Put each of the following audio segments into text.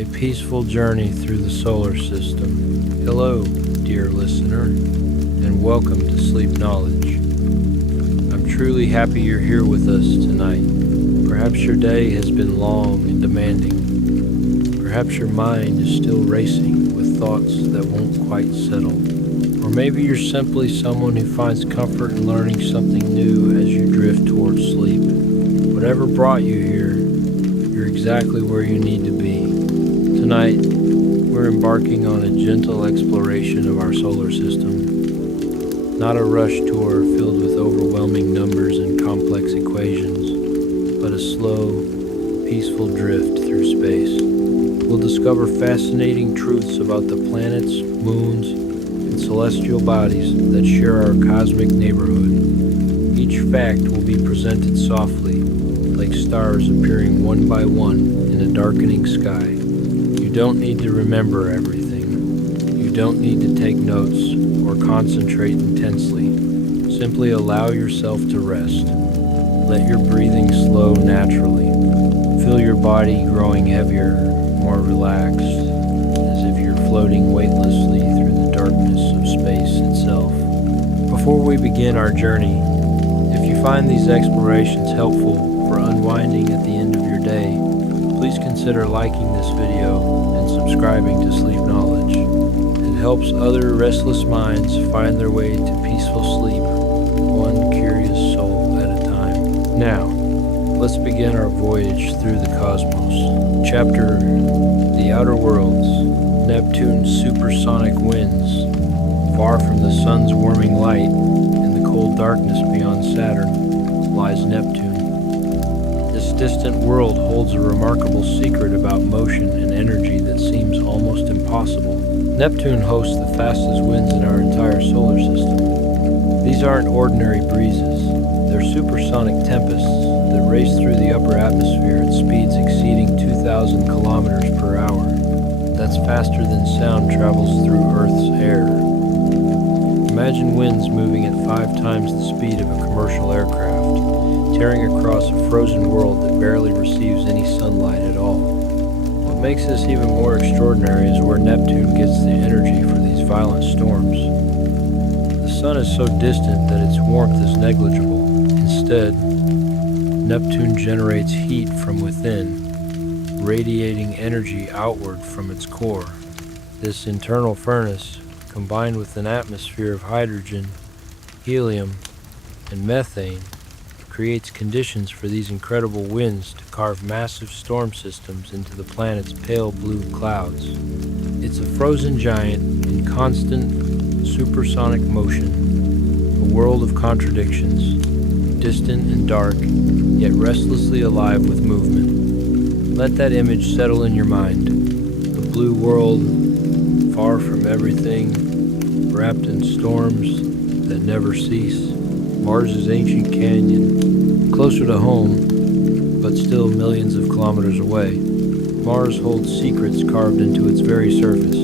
a peaceful journey through the solar system. Hello, dear listener, and welcome to Sleep Knowledge. I'm truly happy you're here with us tonight. Perhaps your day has been long and demanding. Perhaps your mind is still racing with thoughts that won't quite settle. Or maybe you're simply someone who finds comfort in learning something new as you drift towards sleep. Whatever brought you here, you're exactly where you need to be. Tonight, we're embarking on a gentle exploration of our solar system. Not a rush tour filled with overwhelming numbers and complex equations, but a slow, peaceful drift through space. We'll discover fascinating truths about the planets, moons, and celestial bodies that share our cosmic neighborhood. Each fact will be presented softly, like stars appearing one by one in a darkening sky. You don't need to remember everything. You don't need to take notes or concentrate intensely. Simply allow yourself to rest. Let your breathing slow naturally. Feel your body growing heavier, more relaxed, as if you're floating weightlessly through the darkness of space itself. Before we begin our journey, if you find these explorations helpful for unwinding at the end of your day, please consider liking this video and subscribing to Sleep Knowledge. It helps other restless minds find their way to peaceful sleep, one curious soul at a time. Now, let's begin our voyage through the cosmos. Chapter: The Outer Worlds. Neptune's supersonic winds. Far from the sun's warming light, in the cold darkness beyond Saturn, lies Neptune. This distant world holds a remarkable secret about motion and energy that seems almost impossible. Neptune hosts the fastest winds in our entire solar system. These aren't ordinary breezes. They're supersonic tempests that race through the upper atmosphere at speeds exceeding 2,000 kilometers per hour. That's faster than sound travels through Earth's air. Imagine winds moving at 5 times the speed of a commercial aircraft, tearing across a frozen world that barely receives any sunlight at all. What makes this even more extraordinary is where Neptune gets the energy for these violent storms. The sun is so distant that its warmth is negligible. Instead, Neptune generates heat from within, radiating energy outward from its core. This internal furnace, combined with an atmosphere of hydrogen, helium, and methane, creates conditions for these incredible winds to carve massive storm systems into the planet's pale blue clouds. It's a frozen giant in constant supersonic motion, a world of contradictions, distant and dark, yet restlessly alive with movement. Let that image settle in your mind. The blue world, far from everything, wrapped in storms that never cease. Mars' ancient canyon, closer to home, but still millions of kilometers away. Mars holds secrets carved into its very surface.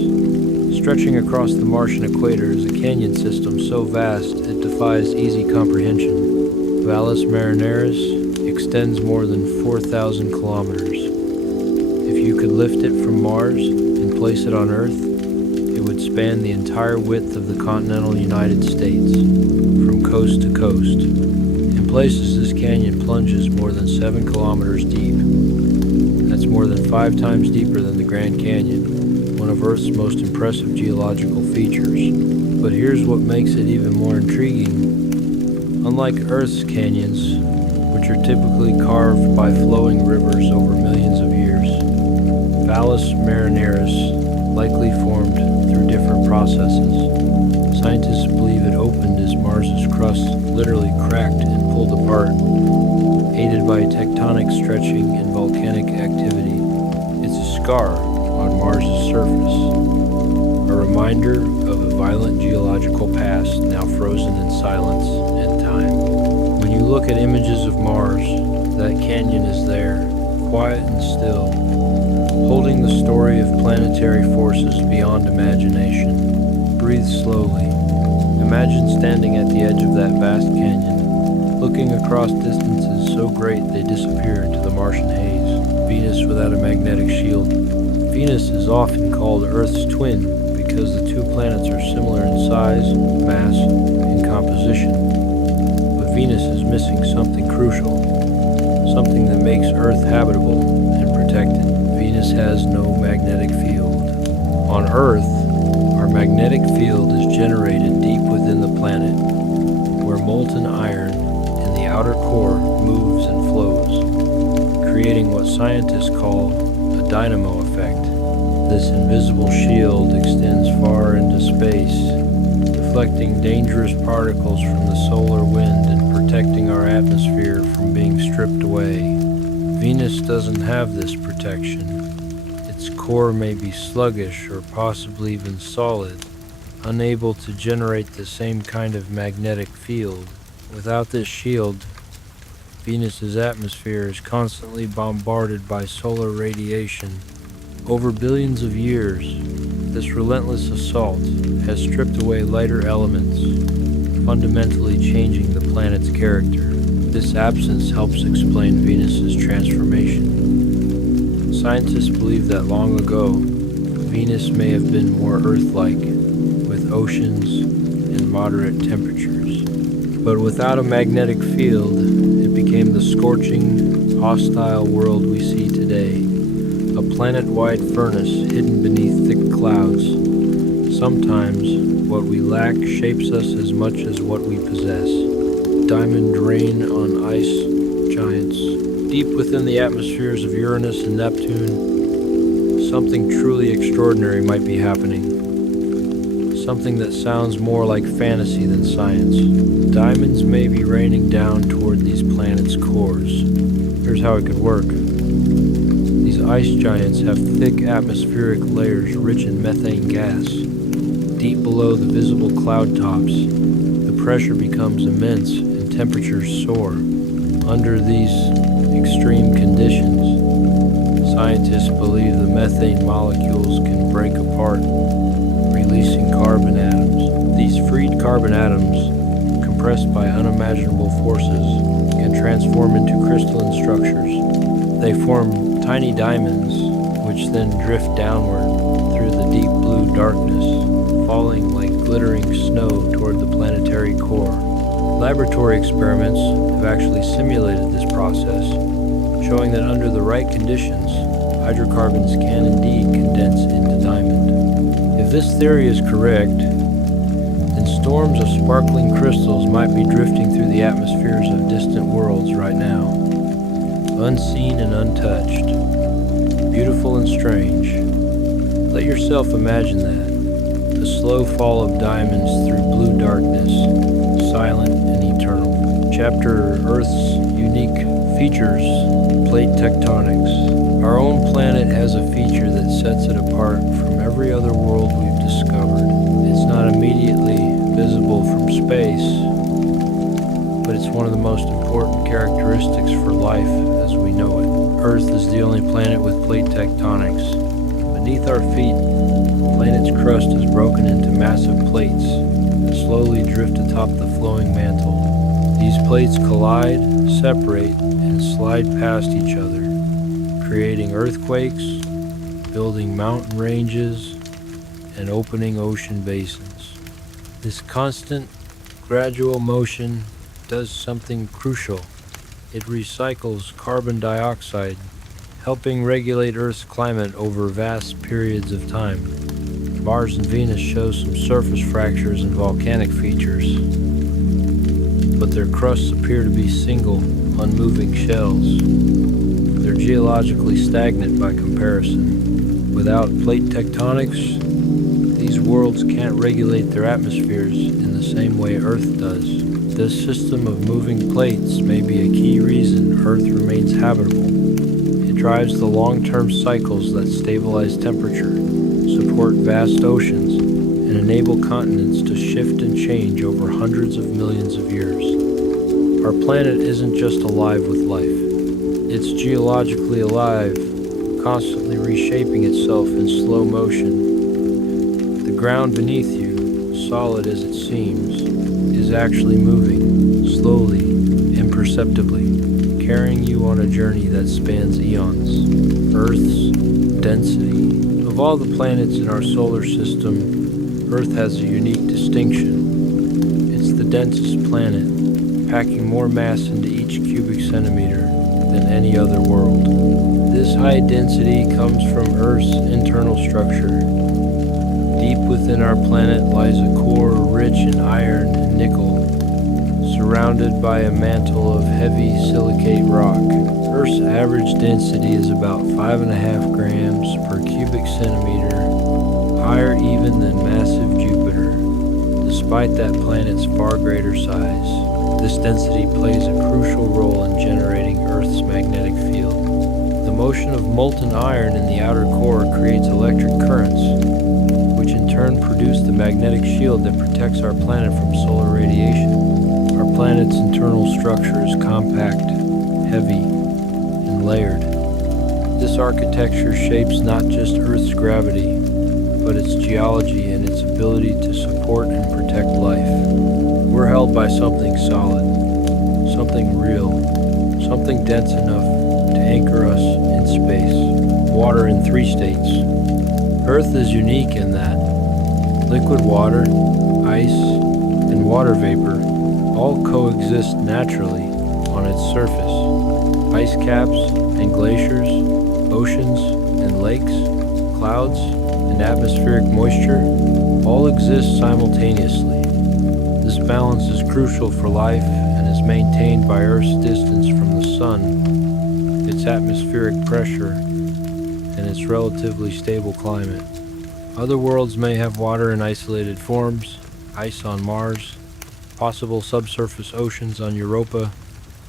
Stretching across the Martian equator is a canyon system so vast it defies easy comprehension. Valles Marineris extends more than 4,000 kilometers. If you could lift it from Mars and place it on Earth, it would span the entire width of the continental United States, from coast to coast. In places, this canyon plunges more than 7 kilometers deep. That's more than 5 times deeper than the Grand Canyon, one of Earth's most impressive geological features. But here's what makes it even more intriguing. Unlike Earth's canyons, which are typically carved by flowing rivers over millions of years, Valles Marineris likely formed through different processes. Scientists believe it opened as Mars's crust literally cracked and pulled apart, aided by tectonic stretching and volcanic activity. It's a scar on Mars's surface, a reminder of a violent geological past now frozen in silence and time. When you look at images of Mars, that canyon is there, quiet and still, holding the story of planetary forces beyond imagination. Breathe slowly. Imagine standing at the edge of that vast canyon, looking across distances so great they disappear into the Martian haze. Venus without a magnetic shield. Venus is often called Earth's twin because the two planets are similar in size, mass, and composition. But Venus is missing something crucial, something that makes Earth habitable and protected. Venus has no magnetic field. On Earth, our magnetic field is generated deep within the planet, where molten iron in the outer core moves and flows, creating what scientists call a dynamo effect. This invisible shield extends far into space, deflecting dangerous particles from the solar wind and protecting our atmosphere from being stripped away. Venus doesn't have this protection. Its core may be sluggish or possibly even solid, unable to generate the same kind of magnetic field. Without this shield, Venus's atmosphere is constantly bombarded by solar radiation. Over billions of years, this relentless assault has stripped away lighter elements, fundamentally changing the planet's character. This absence helps explain Venus's transformation. Scientists believe that long ago, Venus may have been more Earth-like, with oceans and moderate temperatures. But without a magnetic field, it became the scorching, hostile world we see today. A planet-wide furnace hidden beneath thick clouds. Sometimes, what we lack shapes us as much as what we possess. Diamond rain on ice giants. Deep within the atmospheres of Uranus and Neptune, something truly extraordinary might be happening. Something that sounds more like fantasy than science. Diamonds may be raining down toward these planets' cores. Here's how it could work. These ice giants have thick atmospheric layers rich in methane gas. Deep below the visible cloud tops, the pressure becomes immense and temperatures soar. Under these extreme conditions, scientists believe the methane molecules can break apart, releasing carbon atoms. These freed carbon atoms, compressed by unimaginable forces, can transform into crystalline structures. They form tiny diamonds, which then drift downward through the deep blue darkness, falling like glittering snow toward the planetary core. Laboratory experiments have actually simulated this process, showing that under the right conditions, hydrocarbons can indeed condense into diamond. If this theory is correct, then storms of sparkling crystals might be drifting through the atmospheres of distant worlds right now, unseen and untouched, beautiful and strange. Let yourself imagine that, the slow fall of diamonds through blue darkness, silent and eternal. Chapter Earth's unique features, plate tectonics. Our own planet has a feature that sets it apart from every other world we've discovered. It's not immediately visible from space, but it's one of the most important characteristics for life as we know it. Earth is the only planet with plate tectonics. Beneath our feet, the planet's crust is broken into massive plates that slowly drift atop the flowing mantle. These plates collide, separate, and slide past each other, creating earthquakes, building mountain ranges, and opening ocean basins. This constant, gradual motion does something crucial. It recycles carbon dioxide, helping regulate Earth's climate over vast periods of time. Mars and Venus show some surface fractures and volcanic features, but their crusts appear to be single, unmoving shells. They're geologically stagnant by comparison. Without plate tectonics, these worlds can't regulate their atmospheres in the same way Earth does. This system of moving plates may be a key reason Earth remains habitable. It drives the long-term cycles that stabilize temperature, support vast oceans, and enable continents to shift and change over hundreds of millions of years. Our planet isn't just alive with life. It's geologically alive, constantly reshaping itself in slow motion. The ground beneath you, solid as it seems, is actually moving, slowly, imperceptibly, carrying you on a journey that spans eons. Earth's density. Of all the planets in our solar system, Earth has a unique distinction. It's the densest planet, packing more mass into each cubic centimeter than any other world. This high density comes from Earth's internal structure. Deep within our planet lies a core rich in iron and nickel, surrounded by a mantle of heavy silicate rock. Earth's average density is about 5.5 grams per cubic centimeter, higher even than massive Jupiter. Despite that planet's far greater size, this density plays a crucial role in generating Earth's magnetic field. The motion of molten iron in the outer core creates electric currents, which in turn produce the magnetic shield that protects our planet from solar radiation. Our planet's internal structure is compact, heavy, and layered. This architecture shapes not just Earth's gravity, but its geology and its ability to support and protect life. We're held by something solid, something real, something dense enough to anchor us in space. Water in 3 states. Earth is unique in that liquid water, ice, and water vapor all coexist naturally on its surface. Ice caps and glaciers, oceans and lakes, clouds and atmospheric moisture all exist simultaneously. This balance is crucial for life and is maintained by Earth's distance from the Sun, its atmospheric pressure, and its relatively stable climate. Other worlds may have water in isolated forms, ice on Mars, possible subsurface oceans on Europa,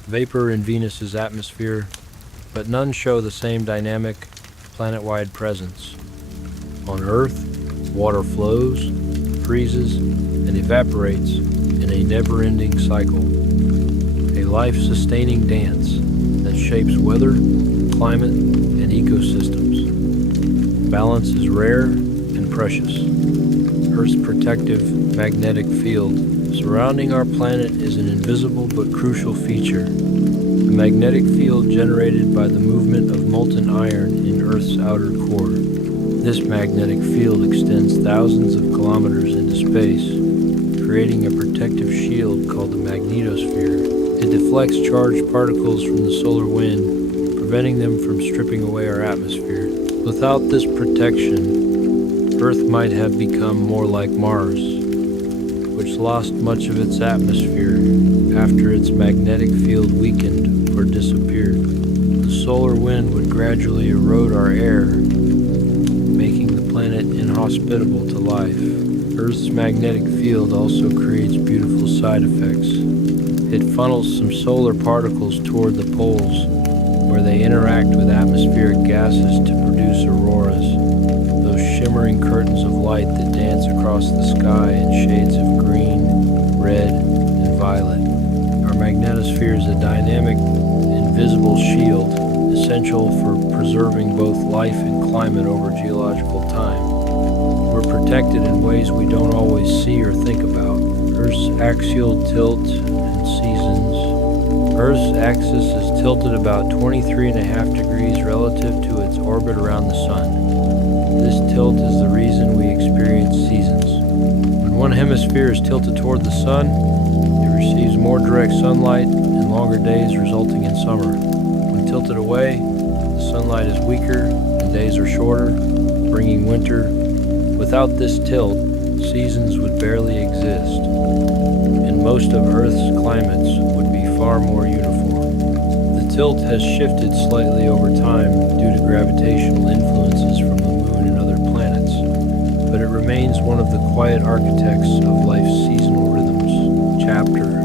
vapor in Venus's atmosphere, but none show the same dynamic, planet-wide presence. On Earth, water flows, freezes, and evaporates in a never-ending cycle, a life-sustaining dance that shapes weather, climate, and ecosystems. Balance is rare and precious. Earth's protective magnetic field surrounding our planet is an invisible but crucial feature. The magnetic field generated by the movement of molten iron in Earth's outer core. This magnetic field extends thousands of kilometers into space, creating a protective shield called the magnetosphere. It deflects charged particles from the solar wind, preventing them from stripping away our atmosphere. Without this protection, Earth might have become more like Mars, which lost much of its atmosphere after its magnetic field weakened or disappeared. The solar wind would gradually erode our air, making the planet inhospitable to life. Earth's magnetic field also creates beautiful side effects. It funnels some solar particles toward the poles, where they interact with atmospheric gases to produce auroras, those shimmering curtains of light that dance across the sky in shades of green, red, and violet. Our magnetosphere is a dynamic, invisible shield, essential for preserving both life and climate over geological time. We're protected in ways we don't always see or think about. Earth's axial tilt and seasons. Earth's axis is tilted about 23.5 degrees relative to its orbit around the Sun. This tilt is the reason we experience seasons. When one hemisphere is tilted toward the Sun, it receives more direct sunlight and longer days, resulting in summer. When tilted away, the sunlight is weaker and days are shorter, bringing winter. Without this tilt, seasons would barely exist, and most of Earth's climates would be far more uniform. The tilt has shifted slightly over time due to gravitational influences from the Moon and other planets, but it remains one of the quiet architects of life's seasonal rhythms. Chapter: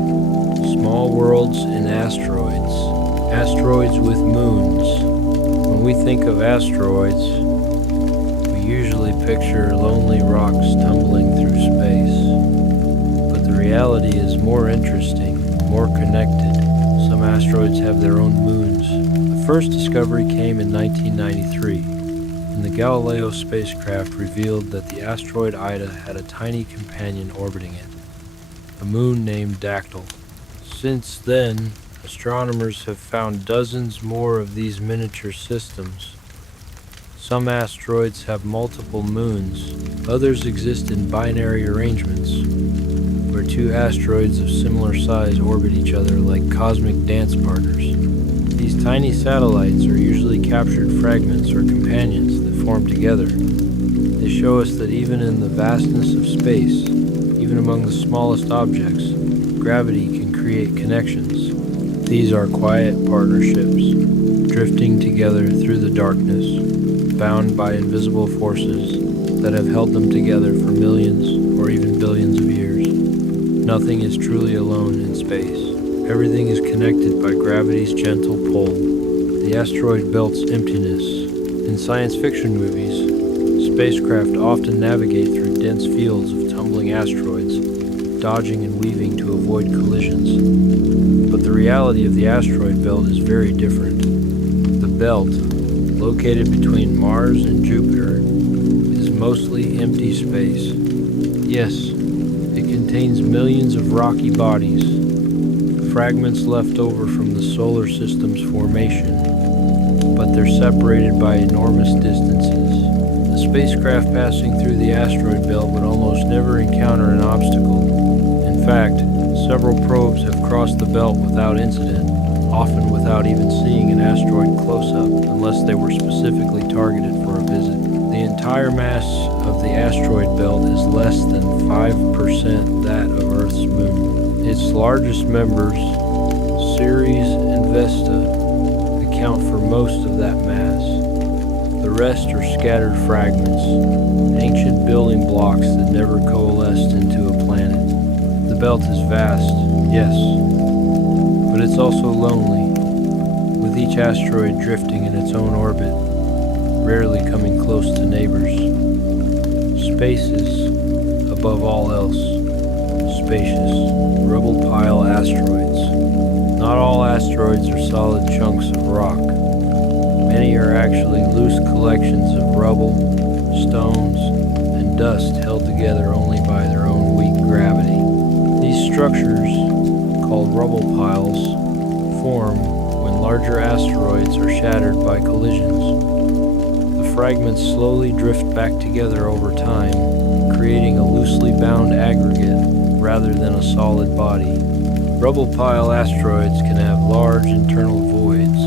Small Worlds and Asteroids. Asteroids with moons. When we think of asteroids, we usually picture lonely rocks tumbling through space. But the reality is more interesting, more connected. Some asteroids have their own moons. The first discovery came in 1993, when the Galileo spacecraft revealed that the asteroid Ida had a tiny companion orbiting it, a moon named Dactyl. Since then, Astronomers have found dozens more of these miniature systems. Some asteroids have multiple moons, others exist in binary arrangements, where two asteroids of similar size orbit each other like cosmic dance partners. These tiny satellites are usually captured fragments or companions that form together. They show us that even in the vastness of space, even among the smallest objects, gravity can create connections. These are quiet partnerships, drifting together through the darkness, bound by invisible forces that have held them together for millions or even billions of years. Nothing is truly alone in space. Everything is connected by gravity's gentle pull. The asteroid belt's emptiness. In science fiction movies, spacecraft often navigate through dense fields of tumbling asteroids, dodging and weaving to avoid collisions. But the reality of the asteroid belt is very different. The belt, located between Mars and Jupiter, is mostly empty space. Yes, it contains millions of rocky bodies, fragments left over from the solar system's formation, but they're separated by enormous distances. The spacecraft passing through the asteroid belt would almost never encounter an obstacle. In fact, several probes have crossed the belt without incident, often without even seeing an asteroid close-up, unless they were specifically targeted for a visit. The entire mass of the asteroid belt is less than 5% that of Earth's moon. Its largest members, Ceres and Vesta, account for most of that mass. The rest are scattered fragments, ancient building blocks that never coalesced into a planet. The belt is vast, yes, but it's also lonely, with each asteroid drifting in its own orbit, rarely coming close to neighbors. Space is, above all else, spacious. Rubble pile asteroids. Not all asteroids are solid chunks of rock. Many are actually loose collections of rubble, stones, and dust held together only by their own weak gravity. These structures, called rubble piles, form when larger asteroids are shattered by collisions. The fragments slowly drift back together over time, creating a loosely bound aggregate rather than a solid body. Rubble pile asteroids can have large internal voids.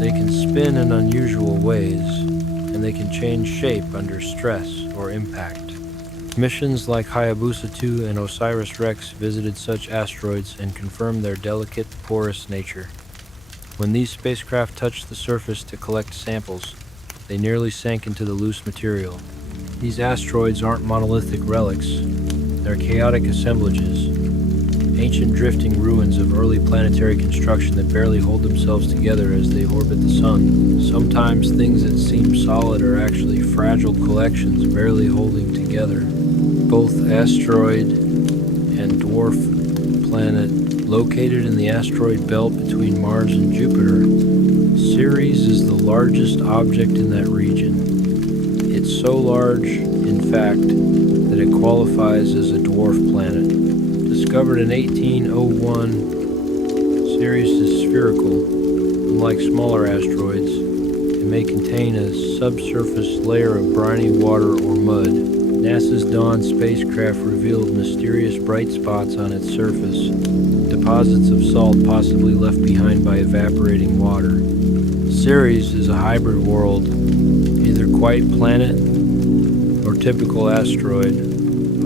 They can spin in unusual ways, and they can change shape under stress or impact. Missions like Hayabusa 2 and OSIRIS-REx visited such asteroids and confirmed their delicate, porous nature. When these spacecraft touched the surface to collect samples, they nearly sank into the loose material. These asteroids aren't monolithic relics. They're chaotic assemblages, ancient drifting ruins of early planetary construction that barely hold themselves together as they orbit the sun. Sometimes things that seem solid are actually fragile collections barely holding together. Both asteroid and dwarf planet located in the asteroid belt between Mars and Jupiter, Ceres is the largest object in that region. It's so large, in fact, that it qualifies as a dwarf planet. Discovered in 1801, Ceres is spherical. Unlike smaller asteroids, it may contain a subsurface layer of briny water or mud. NASA's Dawn spacecraft revealed mysterious bright spots on its surface, deposits of salt possibly left behind by evaporating water. Ceres is a hybrid world, either quite planet or typical asteroid,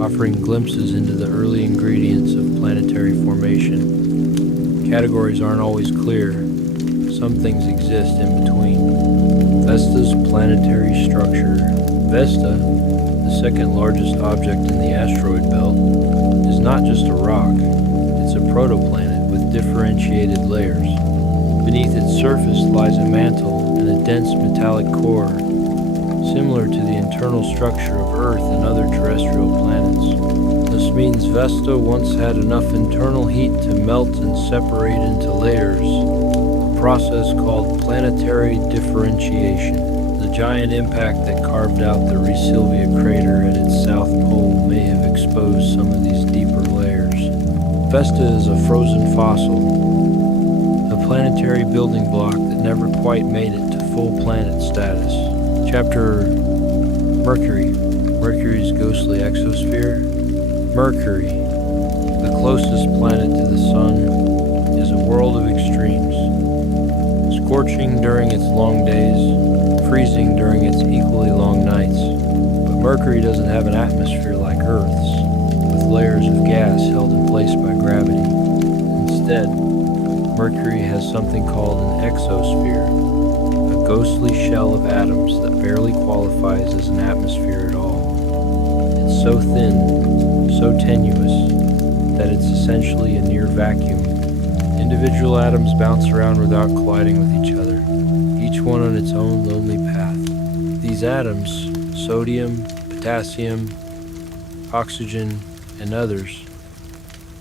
offering glimpses into the early ingredients of planetary formation. Categories aren't always clear. Some things exist in between. Vesta's planetary structure. Vesta, the second largest object in the asteroid belt, is not just a rock. It's a protoplanet with differentiated layers. Beneath its surface lies a mantle and a dense metallic core, similar to the internal structure of Earth and other terrestrial planets. This means Vesta once had enough internal heat to melt and separate into layers, a process called planetary differentiation. The giant impact that carved out the Sylvia crater at its south pole may have exposed some of these deeper layers. Vesta is a frozen fossil, planetary building block that never quite made it to full planet status. Chapter Mercury, Mercury's ghostly exosphere. Mercury, the closest planet to the Sun, is a world of extremes. Scorching during its long days, freezing during its equally long nights. But Mercury doesn't have an atmosphere like Earth's, with layers of gas held in place by gravity. Instead, Mercury has something called an exosphere, a ghostly shell of atoms that barely qualifies as an atmosphere at all. It's so thin, so tenuous, that it's essentially a near vacuum. Individual atoms bounce around without colliding with each other, each one on its own lonely path. These atoms, sodium, potassium, oxygen, and others,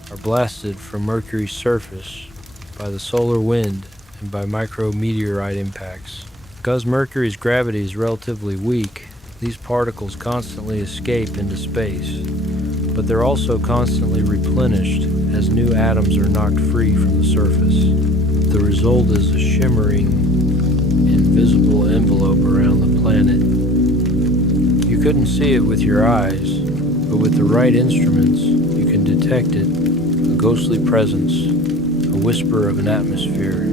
are blasted from Mercury's surface by the solar wind and by micrometeorite impacts. Because Mercury's gravity is relatively weak, these particles constantly escape into space, but they're also constantly replenished as new atoms are knocked free from the surface. The result is a shimmering, invisible envelope around the planet. You couldn't see it with your eyes, but with the right instruments, you can detect it, a ghostly presence, a whisper of an atmosphere,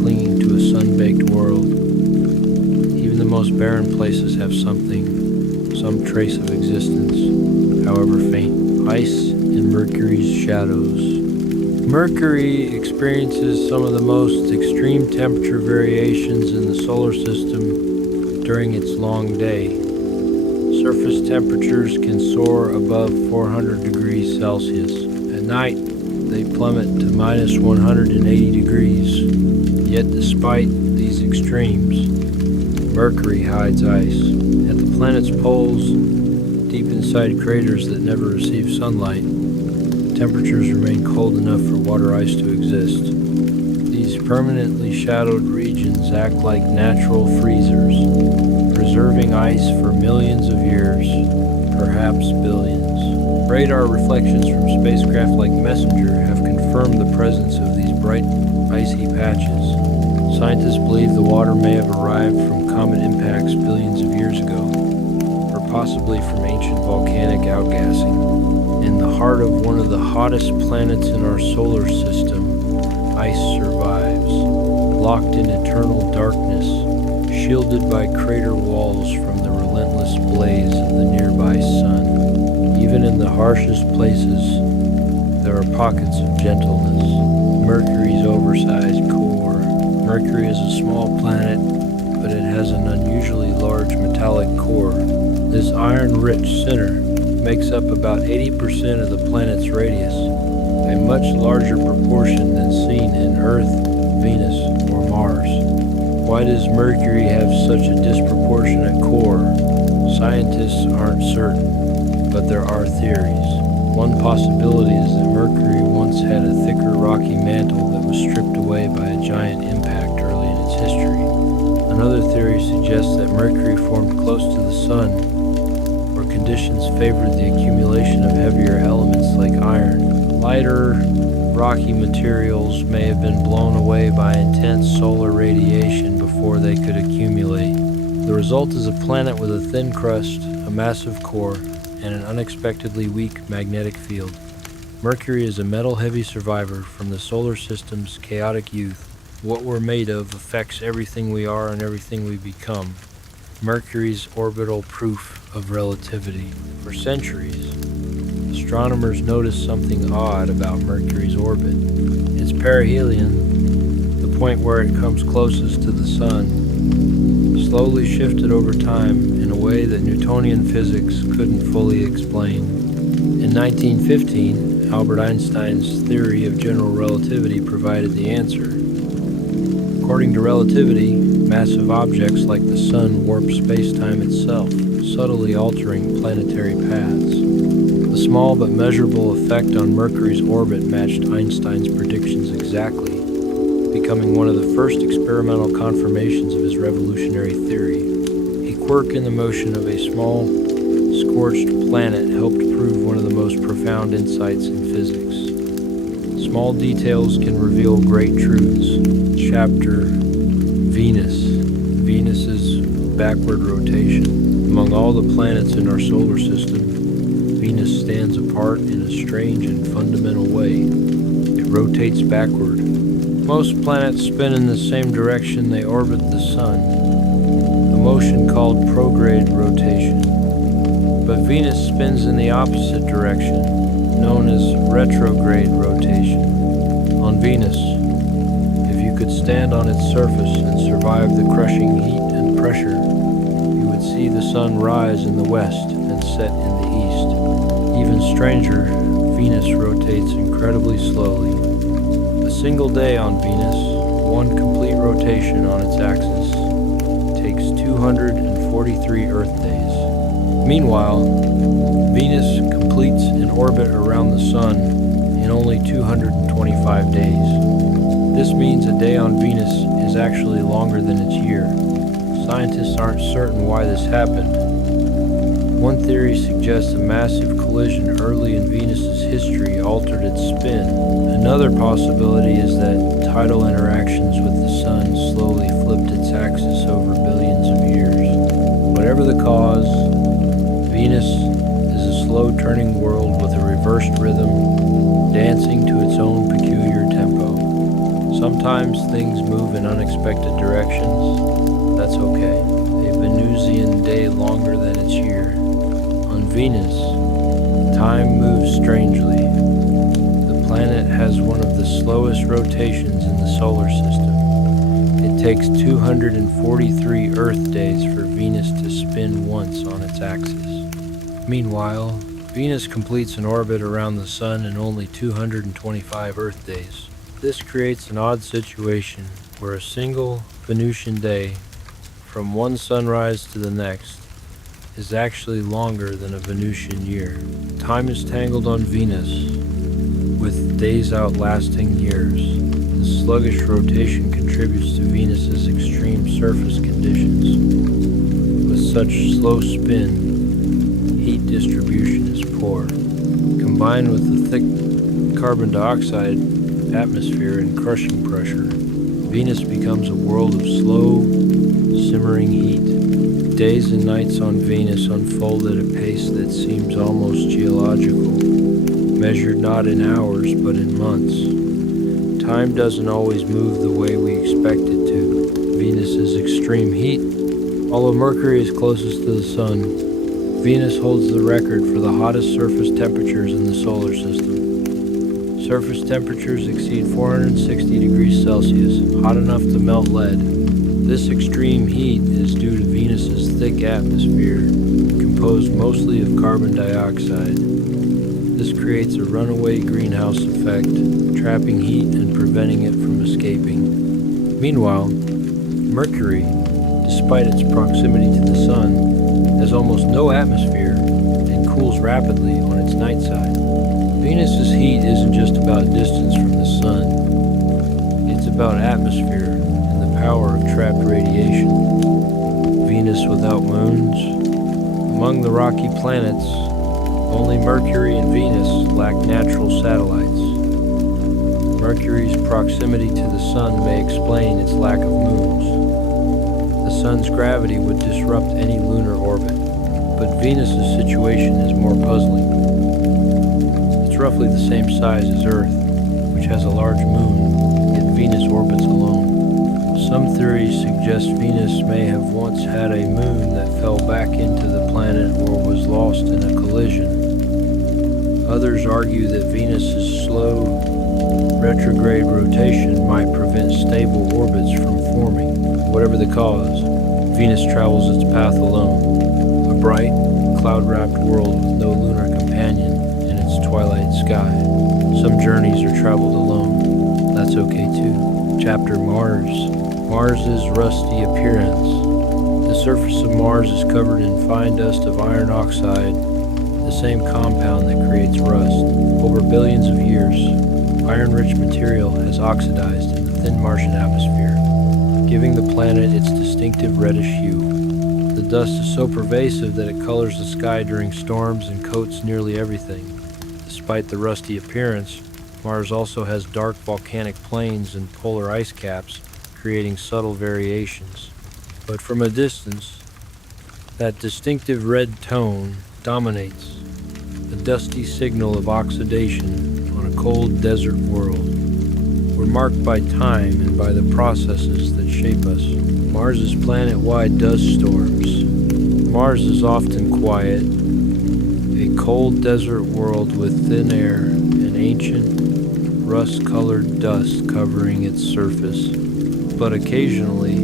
clinging to a sun-baked world. Even the most barren places have something, some trace of existence, however faint. Ice in Mercury's shadows. Mercury experiences some of the most extreme temperature variations in the solar system during its long day. Surface temperatures can soar above 400 degrees Celsius. At night, they plummet to minus 180 degrees. Yet despite these extremes, Mercury hides ice. At the planet's poles, deep inside craters that never receive sunlight, temperatures remain cold enough for water ice to exist. These permanently shadowed regions act like natural freezers, preserving ice for millions of years, perhaps billions. Radar reflections from spacecraft like Messenger have confirmed the presence of these bright, icy patches. Scientists believe the water may have arrived from comet impacts billions of years ago, or possibly from ancient volcanic outgassing. In the heart of one of the hottest planets in our solar system, ice survives, locked in eternal darkness, shielded by crater walls from the relentless blaze of the nearby sun. Even in the harshest places, there are pockets of gentleness. Mercury's oversized core. Mercury is a small planet, but it has an unusually large metallic core. This iron-rich center makes up about 80% of the planet's radius, a much larger proportion than seen in Earth, Venus, or Mars. Why does Mercury have such a disproportionate core? Scientists aren't certain, but there are theories. One possibility is that Mercury once had a thicker rocky mantle that was stripped away by a giant impact early in its history. Another theory suggests that Mercury formed close to the Sun, where conditions favored the accumulation of heavier elements like iron. Lighter, rocky materials may have been blown away by intense solar radiation before they could accumulate. The result is a planet with a thin crust, a massive core, and an unexpectedly weak magnetic field. Mercury is a metal-heavy survivor from the solar system's chaotic youth. What we're made of affects everything we are and everything we become. Mercury's orbital proof of relativity. For centuries, astronomers noticed something odd about Mercury's orbit. Its perihelion, the point where it comes closest to the Sun, slowly shifted over time in a way that Newtonian physics couldn't fully explain. In 1915, Albert Einstein's theory of general relativity provided the answer. According to relativity, massive objects like the Sun warp space-time itself, subtly altering planetary paths. The small but measurable effect on Mercury's orbit matched Einstein's predictions exactly, becoming one of the first experimental confirmations of his revolutionary theory. A quirk in the motion of a small, scorched planet helped prove one of the most profound insights in physics. Small details can reveal great truths. Chapter Venus. Venus's backward rotation. Among all the planets in our solar system, Venus stands apart in a strange and fundamental way. It rotates backward. Most planets spin in the same direction they orbit the Sun, a motion called prograde rotation. But Venus spins in the opposite direction, known as retrograde rotation. On Venus, if you could stand on its surface and survive the crushing heat and pressure, you would see the sun rise in the west and set in the east. Even stranger, Venus rotates incredibly slowly. A single day on Venus, one complete rotation on its axis, takes 243 Earth days. Meanwhile, Venus completes an orbit around the Sun in only 225 days. This means a day on Venus is actually longer than its year. Scientists aren't certain why this happened. One theory suggests a massive collision early in Venus's history altered its spin. Another possibility is that tidal interactions with the Sun slowly flipped its axis over billions of years. Whatever the cause, Venus is a slow-turning world with a reversed rhythm, dancing to its own peculiar tempo. Sometimes things move in unexpected directions. That's okay. A Venusian day longer than its year. On Venus, time moves strangely. The planet has one of the slowest rotations in the solar system. It takes 243 Earth days for Venus to spin once on its axis. Meanwhile, Venus completes an orbit around the Sun in only 225 Earth days. This creates an odd situation where a single Venusian day, from one sunrise to the next, is actually longer than a Venusian year. Time is tangled on Venus, with days outlasting years. The sluggish rotation contributes to Venus's extreme surface conditions. With such slow spin, heat distribution is poor. Combined with the thick carbon dioxide atmosphere and crushing pressure, Venus becomes a world of slow, simmering heat. Days and nights on Venus unfold at a pace that seems almost geological, measured not in hours but in months. Time doesn't always move the way we expect it to. Venus's extreme heat. Although Mercury is closest to the Sun, Venus holds the record for the hottest surface temperatures in the solar system. Surface temperatures exceed 460 degrees Celsius, hot enough to melt lead. This extreme heat is due to Venus's thick atmosphere, composed mostly of carbon dioxide. This creates a runaway greenhouse effect, trapping heat and preventing it from escaping. Meanwhile, Mercury, despite its proximity to the Sun, has almost no atmosphere and cools rapidly on its night side. Venus's heat isn't just about distance from the Sun. It's about atmosphere and the power of trapped radiation. Venus without moons. Among the rocky planets, only Mercury and Venus lack natural satellites. Mercury's proximity to the Sun may explain its lack of moons. The Sun's gravity would disrupt any lunar orbit, but Venus's situation is more puzzling. It's roughly the same size as Earth, which has a large moon, yet Venus orbits alone. Some theories suggest Venus may have once had a moon that fell back into the planet or was lost in a collision. Others argue that Venus's slow retrograde rotation might prevent stable orbits from forming. Whatever the cause, Venus travels its path alone, a bright, cloud-wrapped world with no lunar companion in its twilight sky. Some journeys are traveled alone. That's okay too. Chapter Mars. Mars's rusty appearance. The surface of Mars is covered in fine dust of iron oxide, the same compound that creates rust. Over billions of years, iron-rich material has oxidized in the thin Martian atmosphere, giving the planet its distinctive reddish hue. The dust is so pervasive that it colors the sky during storms and coats nearly everything. Despite the rusty appearance, Mars also has dark volcanic plains and polar ice caps, creating subtle variations. But from a distance, that distinctive red tone dominates, a dusty signal of oxidation on a cold desert world. We're marked by time and by the processes that shape us. Mars's planet-wide dust storms. Mars is often quiet, a cold desert world with thin air and ancient, rust-colored dust covering its surface. But occasionally,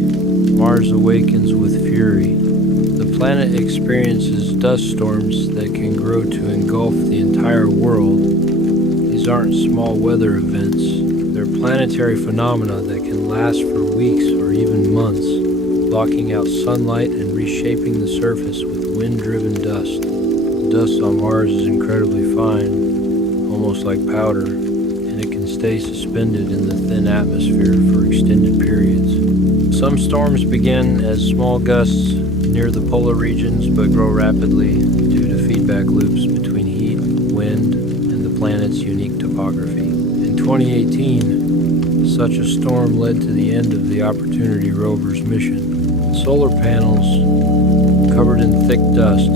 Mars awakens with fury. The planet experiences dust storms that can grow to engulf the entire world. These aren't small weather events. They're planetary phenomena that can last for weeks or even months, blocking out sunlight and reshaping the surface with wind-driven dust. The dust on Mars is incredibly fine, almost like powder, and it can stay suspended in the thin atmosphere for extended periods. Some storms begin as small gusts near the polar regions but grow rapidly due to feedback loops between heat, wind, and the planet's unique topography. In 2018, such a storm led to the end of the Opportunity rover's mission. Solar panels, covered in thick dust,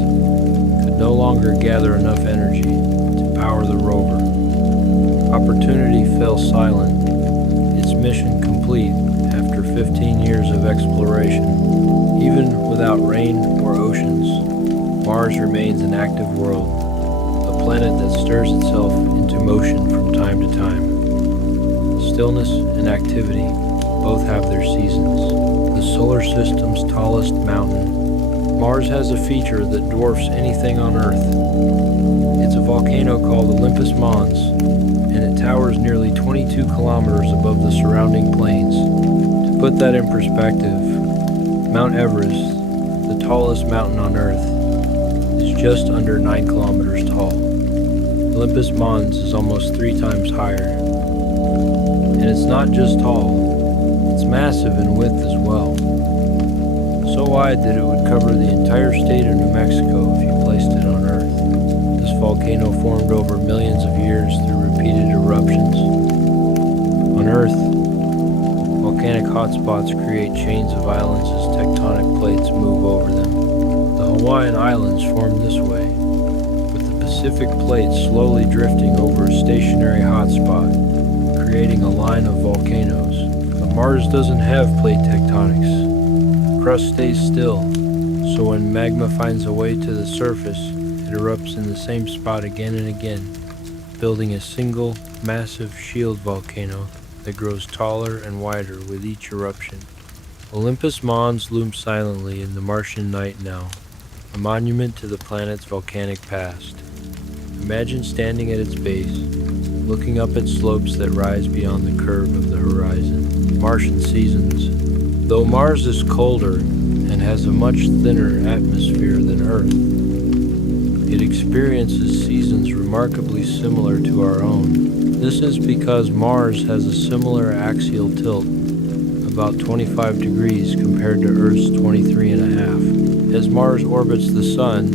could no longer gather enough energy to power the rover. Opportunity fell silent, its mission complete after 15 years of exploration. Even without rain or oceans, Mars remains an active world, a planet that stirs itself into motion from time to time. Stillness and activity both have their seasons. The solar system's tallest mountain. Mars has a feature that dwarfs anything on Earth. It's a volcano called Olympus Mons, and it towers nearly 22 kilometers above the surrounding plains. To put that in perspective, Mount Everest, the tallest mountain on Earth, is just under 9 kilometers tall. Olympus Mons is almost 3 times higher. And it's not just tall, it's massive in width as well. So wide that it would cover the entire state of New Mexico if you placed it on Earth. This volcano formed over millions of years through repeated eruptions. On Earth, volcanic hotspots create chains of islands as tectonic plates move over them. The Hawaiian Islands formed this way, with the Pacific plate slowly drifting over a stationary hotspot, creating a line of volcanoes. But Mars doesn't have plate tectonics. The crust stays still, so when magma finds a way to the surface, it erupts in the same spot again and again, building a single, massive shield volcano that grows taller and wider with each eruption. Olympus Mons looms silently in the Martian night now, a monument to the planet's volcanic past. Imagine standing at its base, looking up at slopes that rise beyond the curve of the horizon. Martian seasons. Though Mars is colder and has a much thinner atmosphere than Earth, it experiences seasons remarkably similar to our own. This is because Mars has a similar axial tilt, about 25 degrees compared to Earth's 23.5. As Mars orbits the Sun,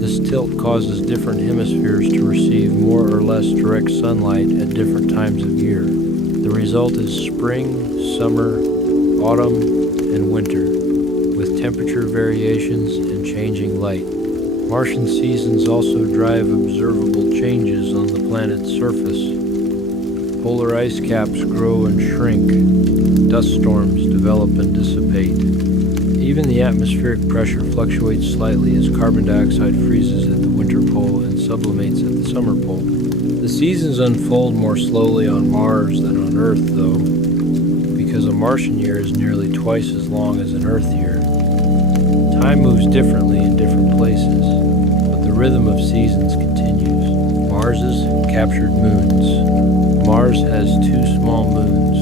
this tilt causes different hemispheres to receive more or less direct sunlight at different times of year. The result is spring, summer, autumn, and winter, with temperature variations and changing light. Martian seasons also drive observable changes on the planet's surface. Polar ice caps grow and shrink, dust storms develop and dissipate. Even the atmospheric pressure fluctuates slightly as carbon dioxide freezes at the winter pole and sublimates at the summer pole. The seasons unfold more slowly on Mars than on Earth, though, because a Martian year is nearly twice as long as an Earth year. Time moves differently in different places, but the rhythm of seasons continues. Mars's captured moons. Mars has 2 small moons,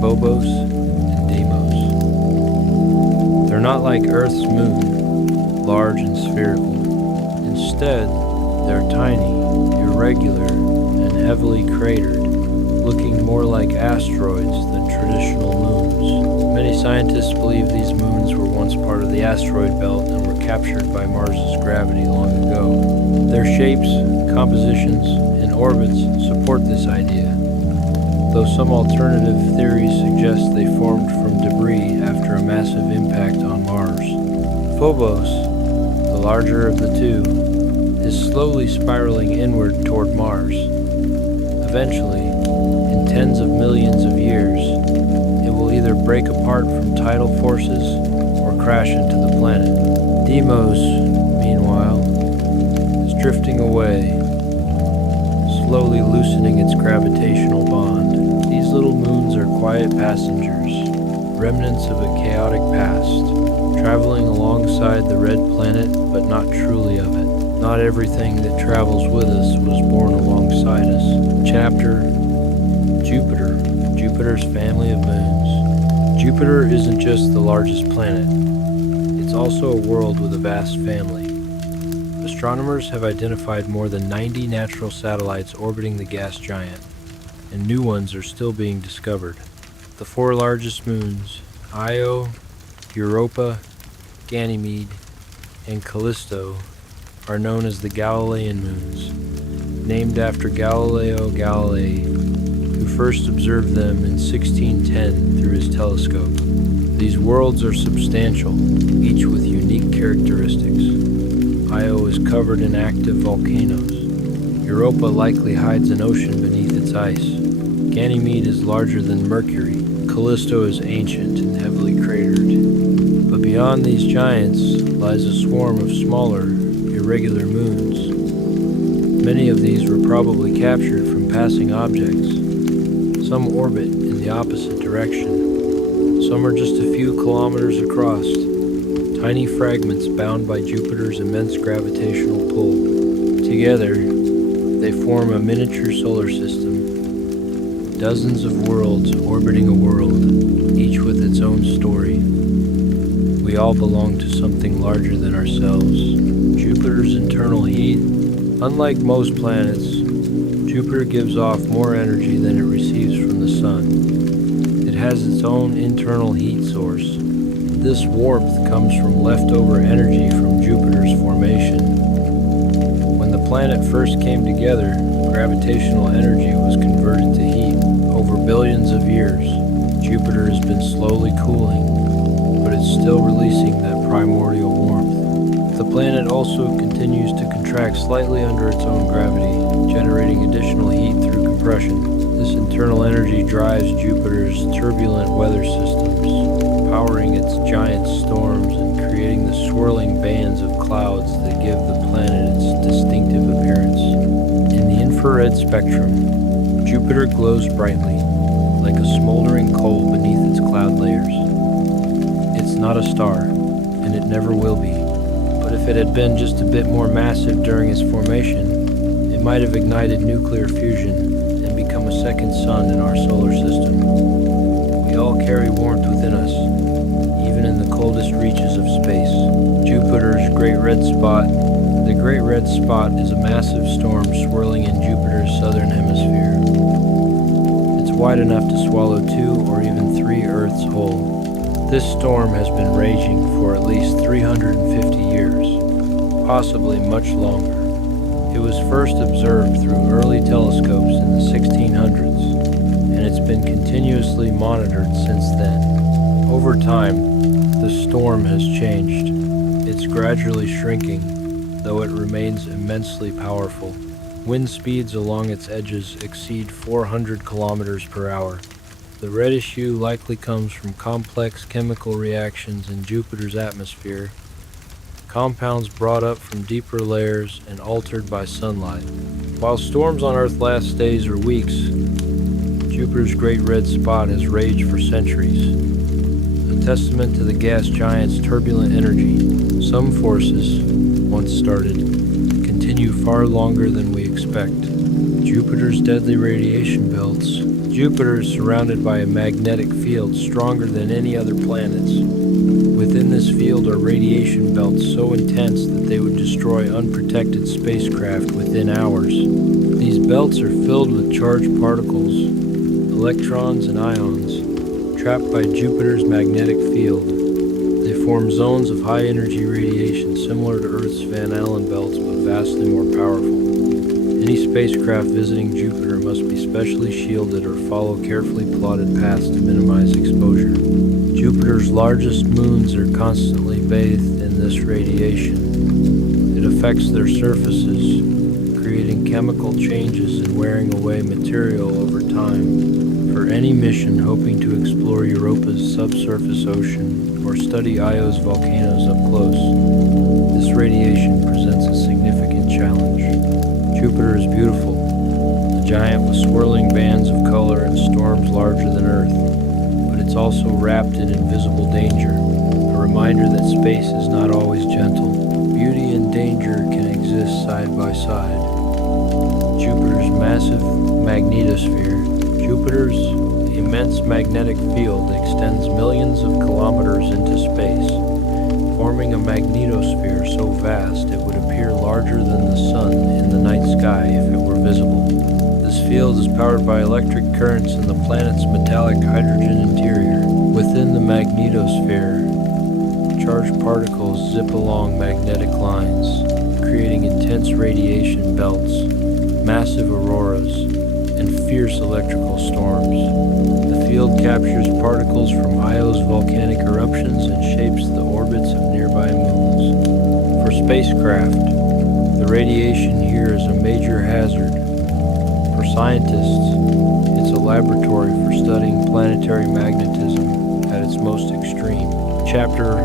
Phobos and Deimos. They're not like Earth's moon, large and spherical. Instead, they're tiny, irregular, and heavily cratered, looking more like asteroids than traditional moons. Many scientists believe these moons were once part of the asteroid belt and were captured by Mars's gravity long ago. Their shapes, compositions, and orbits support this idea, though some alternative theories suggest they formed from debris after a massive impact on Mars. Phobos, the larger of the two, is slowly spiraling inward toward Mars. Eventually, in tens of millions of years, it will either break apart from tidal forces or crash into the planet. Deimos, meanwhile, is drifting away, slowly loosening its gravitational bond. These little moons are quiet passengers, remnants of a chaotic past, traveling alongside the red planet but not truly of it. Not everything that travels with us was born alongside us. Chapter Jupiter, Jupiter's family of moons. Jupiter isn't just the largest planet, it's also a world with a vast family. Astronomers have identified more than 90 natural satellites orbiting the gas giant, and new ones are still being discovered. The four largest moons, Io, Europa, Ganymede, and Callisto, are known as the Galilean moons, named after Galileo Galilei, who first observed them in 1610 through his telescope. These worlds are substantial, each with unique characteristics. Io is covered in active volcanoes. Europa likely hides an ocean beneath its ice. Ganymede is larger than Mercury. Callisto is ancient and heavily cratered. But beyond these giants lies a swarm of smaller, irregular moons. Many of these were probably captured from passing objects. Some orbit in the opposite direction. Some are just a few kilometers across, tiny fragments bound by Jupiter's immense gravitational pull. Together, they form a miniature solar system. Dozens of worlds orbiting a world, each with its own story. We all belong to something larger than ourselves. Jupiter's internal heat. Unlike most planets, Jupiter gives off more energy than it receives from the Sun. It has its own internal heat source. This warmth comes from leftover energy from Jupiter's formation. When the planet first came together, gravitational energy was converted to heat. Over billions of years, Jupiter has been slowly cooling, but it's still releasing that primordial warmth. The planet also continues to contract slightly under its own gravity, generating additional heat through compression. This internal energy drives Jupiter's turbulent weather systems, powering its giant storms and creating the swirling bands of clouds that give the planet its distinctive appearance. In the infrared spectrum, Jupiter glows brightly, like a smoldering coal beneath its cloud layers. It's not a star, and it never will be. But if it had been just a bit more massive during its formation, it might have ignited nuclear fusion and become a second sun in our solar system. We all carry warmth within us, even in the coldest reaches of space. Jupiter's Great Red Spot. The Great Red Spot is a massive storm swirling in Jupiter's southern hemisphere. It's wide enough to swallow 2 or even 3 Earths whole. This storm has been raging for at least 350 years, possibly much longer. It was first observed through early telescopes in the 1600s, and it's been continuously monitored since then. Over time, the storm has changed. It's gradually shrinking, though it remains immensely powerful. Wind speeds along its edges exceed 400 kilometers per hour. The reddish hue likely comes from complex chemical reactions in Jupiter's atmosphere, compounds brought up from deeper layers and altered by sunlight. While storms on Earth last days or weeks, Jupiter's Great Red Spot has raged for centuries, a testament to the gas giant's turbulent energy. Some forces, once started, continue far longer than we expect. Jupiter's deadly radiation belts. Jupiter is surrounded by a magnetic field stronger than any other planet's. Within this field are radiation belts so intense that they would destroy unprotected spacecraft within hours. These belts are filled with charged particles, electrons and ions, trapped by Jupiter's magnetic field. They form zones of high-energy radiation similar to Earth's Van Allen belts but vastly more powerful. Any spacecraft visiting Jupiter must be specially shielded or follow carefully plotted paths to minimize exposure. Jupiter's largest moons are constantly bathed in this radiation. It affects their surfaces, creating chemical changes and wearing away material over time. For any mission hoping to explore Europa's subsurface ocean or study Io's volcanoes up close, this radiation presents a significant challenge. Jupiter is beautiful, a giant with swirling bands of color and storms larger than Earth, but it's also wrapped in invisible danger, a reminder that space is not always gentle. Beauty and danger can exist side by side. Jupiter's massive magnetosphere. Jupiter's immense magnetic field extends millions of kilometers into space, forming a magnetosphere so vast it would appear larger than the sun in the night sky if it were visible. This field is powered by electric currents in the planet's metallic hydrogen interior. Within the magnetosphere, charged particles zip along magnetic lines, creating intense radiation belts, massive auroras, and fierce electrical storms. The field captures particles from Io's volcanic eruptions and shapes the orbits of nearby moons. For spacecraft, the radiation here is a major hazard. For scientists, it's a laboratory for studying planetary magnetism at its most extreme. Chapter: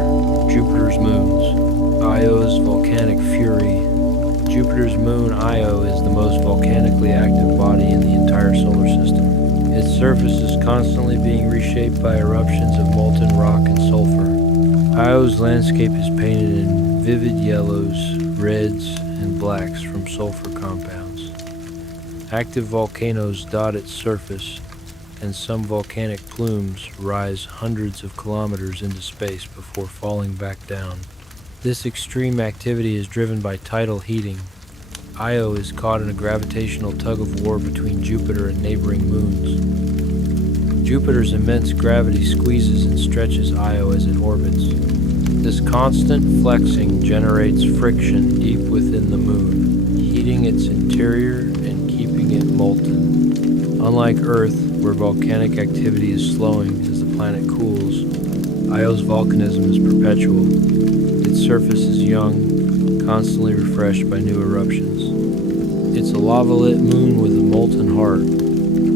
Jupiter's Moons. Io's volcanic fury. Jupiter's moon Io is the most volcanically active body in the entire solar system. Its surface is constantly being reshaped by eruptions of molten rock and sulfur. Io's landscape is painted in vivid yellows, reds, and blacks from sulfur compounds. Active volcanoes dot its surface, and some volcanic plumes rise hundreds of kilometers into space before falling back down. This extreme activity is driven by tidal heating. Io is caught in a gravitational tug-of-war between Jupiter and neighboring moons. Jupiter's immense gravity squeezes and stretches Io as it orbits. This constant flexing generates friction deep within the moon, heating its interior and keeping it molten. Unlike Earth, where volcanic activity is slowing as the planet cools, Io's volcanism is perpetual. Its surface is young, constantly refreshed by new eruptions. It's a lava-lit moon with a molten heart,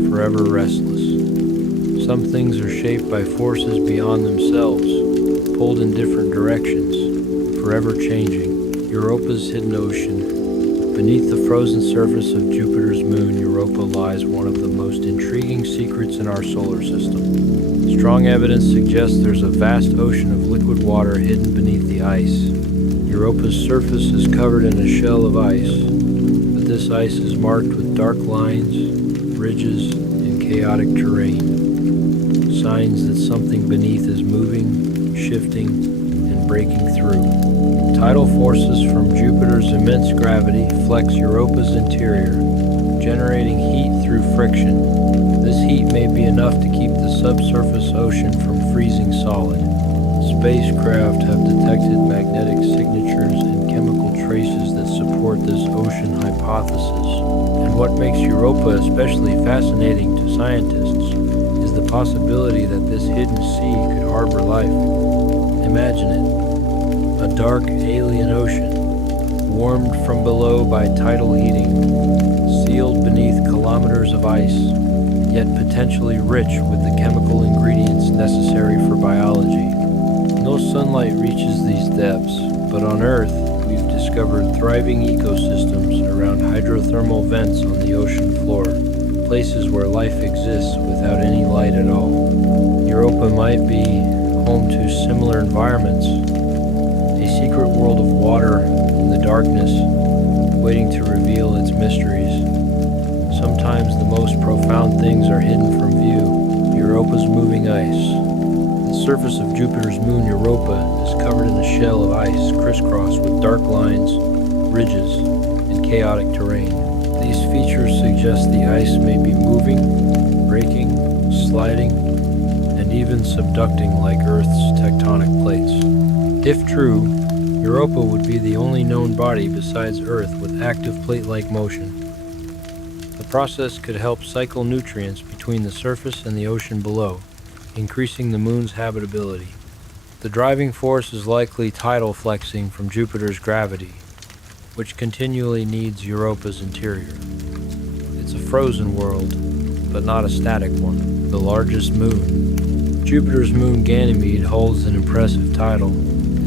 forever restless. Some things are shaped by forces beyond themselves, pulled in different directions, forever changing. Europa's hidden ocean. Beneath the frozen surface of Jupiter's moon, Europa lies one of the most intriguing secrets in our solar system. Strong evidence suggests there's a vast ocean of liquid water hidden beneath the ice. Europa's surface is covered in a shell of ice, but this ice is marked with dark lines, ridges, and chaotic terrain. Signs that something beneath is moving, shifting, and breaking through. Tidal forces from Jupiter's immense gravity flex Europa's interior, generating heat through friction. This heat may be enough to keep the subsurface ocean from freezing solid. Spacecraft have detected magnetic signatures and chemical traces that support this ocean hypothesis. And what makes Europa especially fascinating to scientists is the possibility that this hidden sea could harbor life. Imagine it. A dark alien ocean, warmed from below by tidal heating, sealed beneath kilometers of ice, yet potentially rich with the chemical ingredients necessary for biology. No sunlight reaches these depths, but on Earth, we've discovered thriving ecosystems around hydrothermal vents on the ocean floor, places where life exists without any light at all. Europa might be home to similar environments, a secret world of water in the darkness, waiting to reveal its mysteries. Sometimes the most profound things are hidden from view. Europa's moving ice. The surface of Jupiter's moon Europa is covered in a shell of ice crisscrossed with dark lines, ridges, and chaotic terrain. These features suggest the ice may be moving, breaking, sliding, and and even subducting like Earth's tectonic plates. If true, Europa would be the only known body besides Earth with active plate-like motion. The process could help cycle nutrients between the surface and the ocean below, increasing the moon's habitability. The driving force is likely tidal flexing from Jupiter's gravity, which continually needs Europa's interior. It's a frozen world, but not a static one. The largest moon. Jupiter's moon Ganymede holds an impressive title.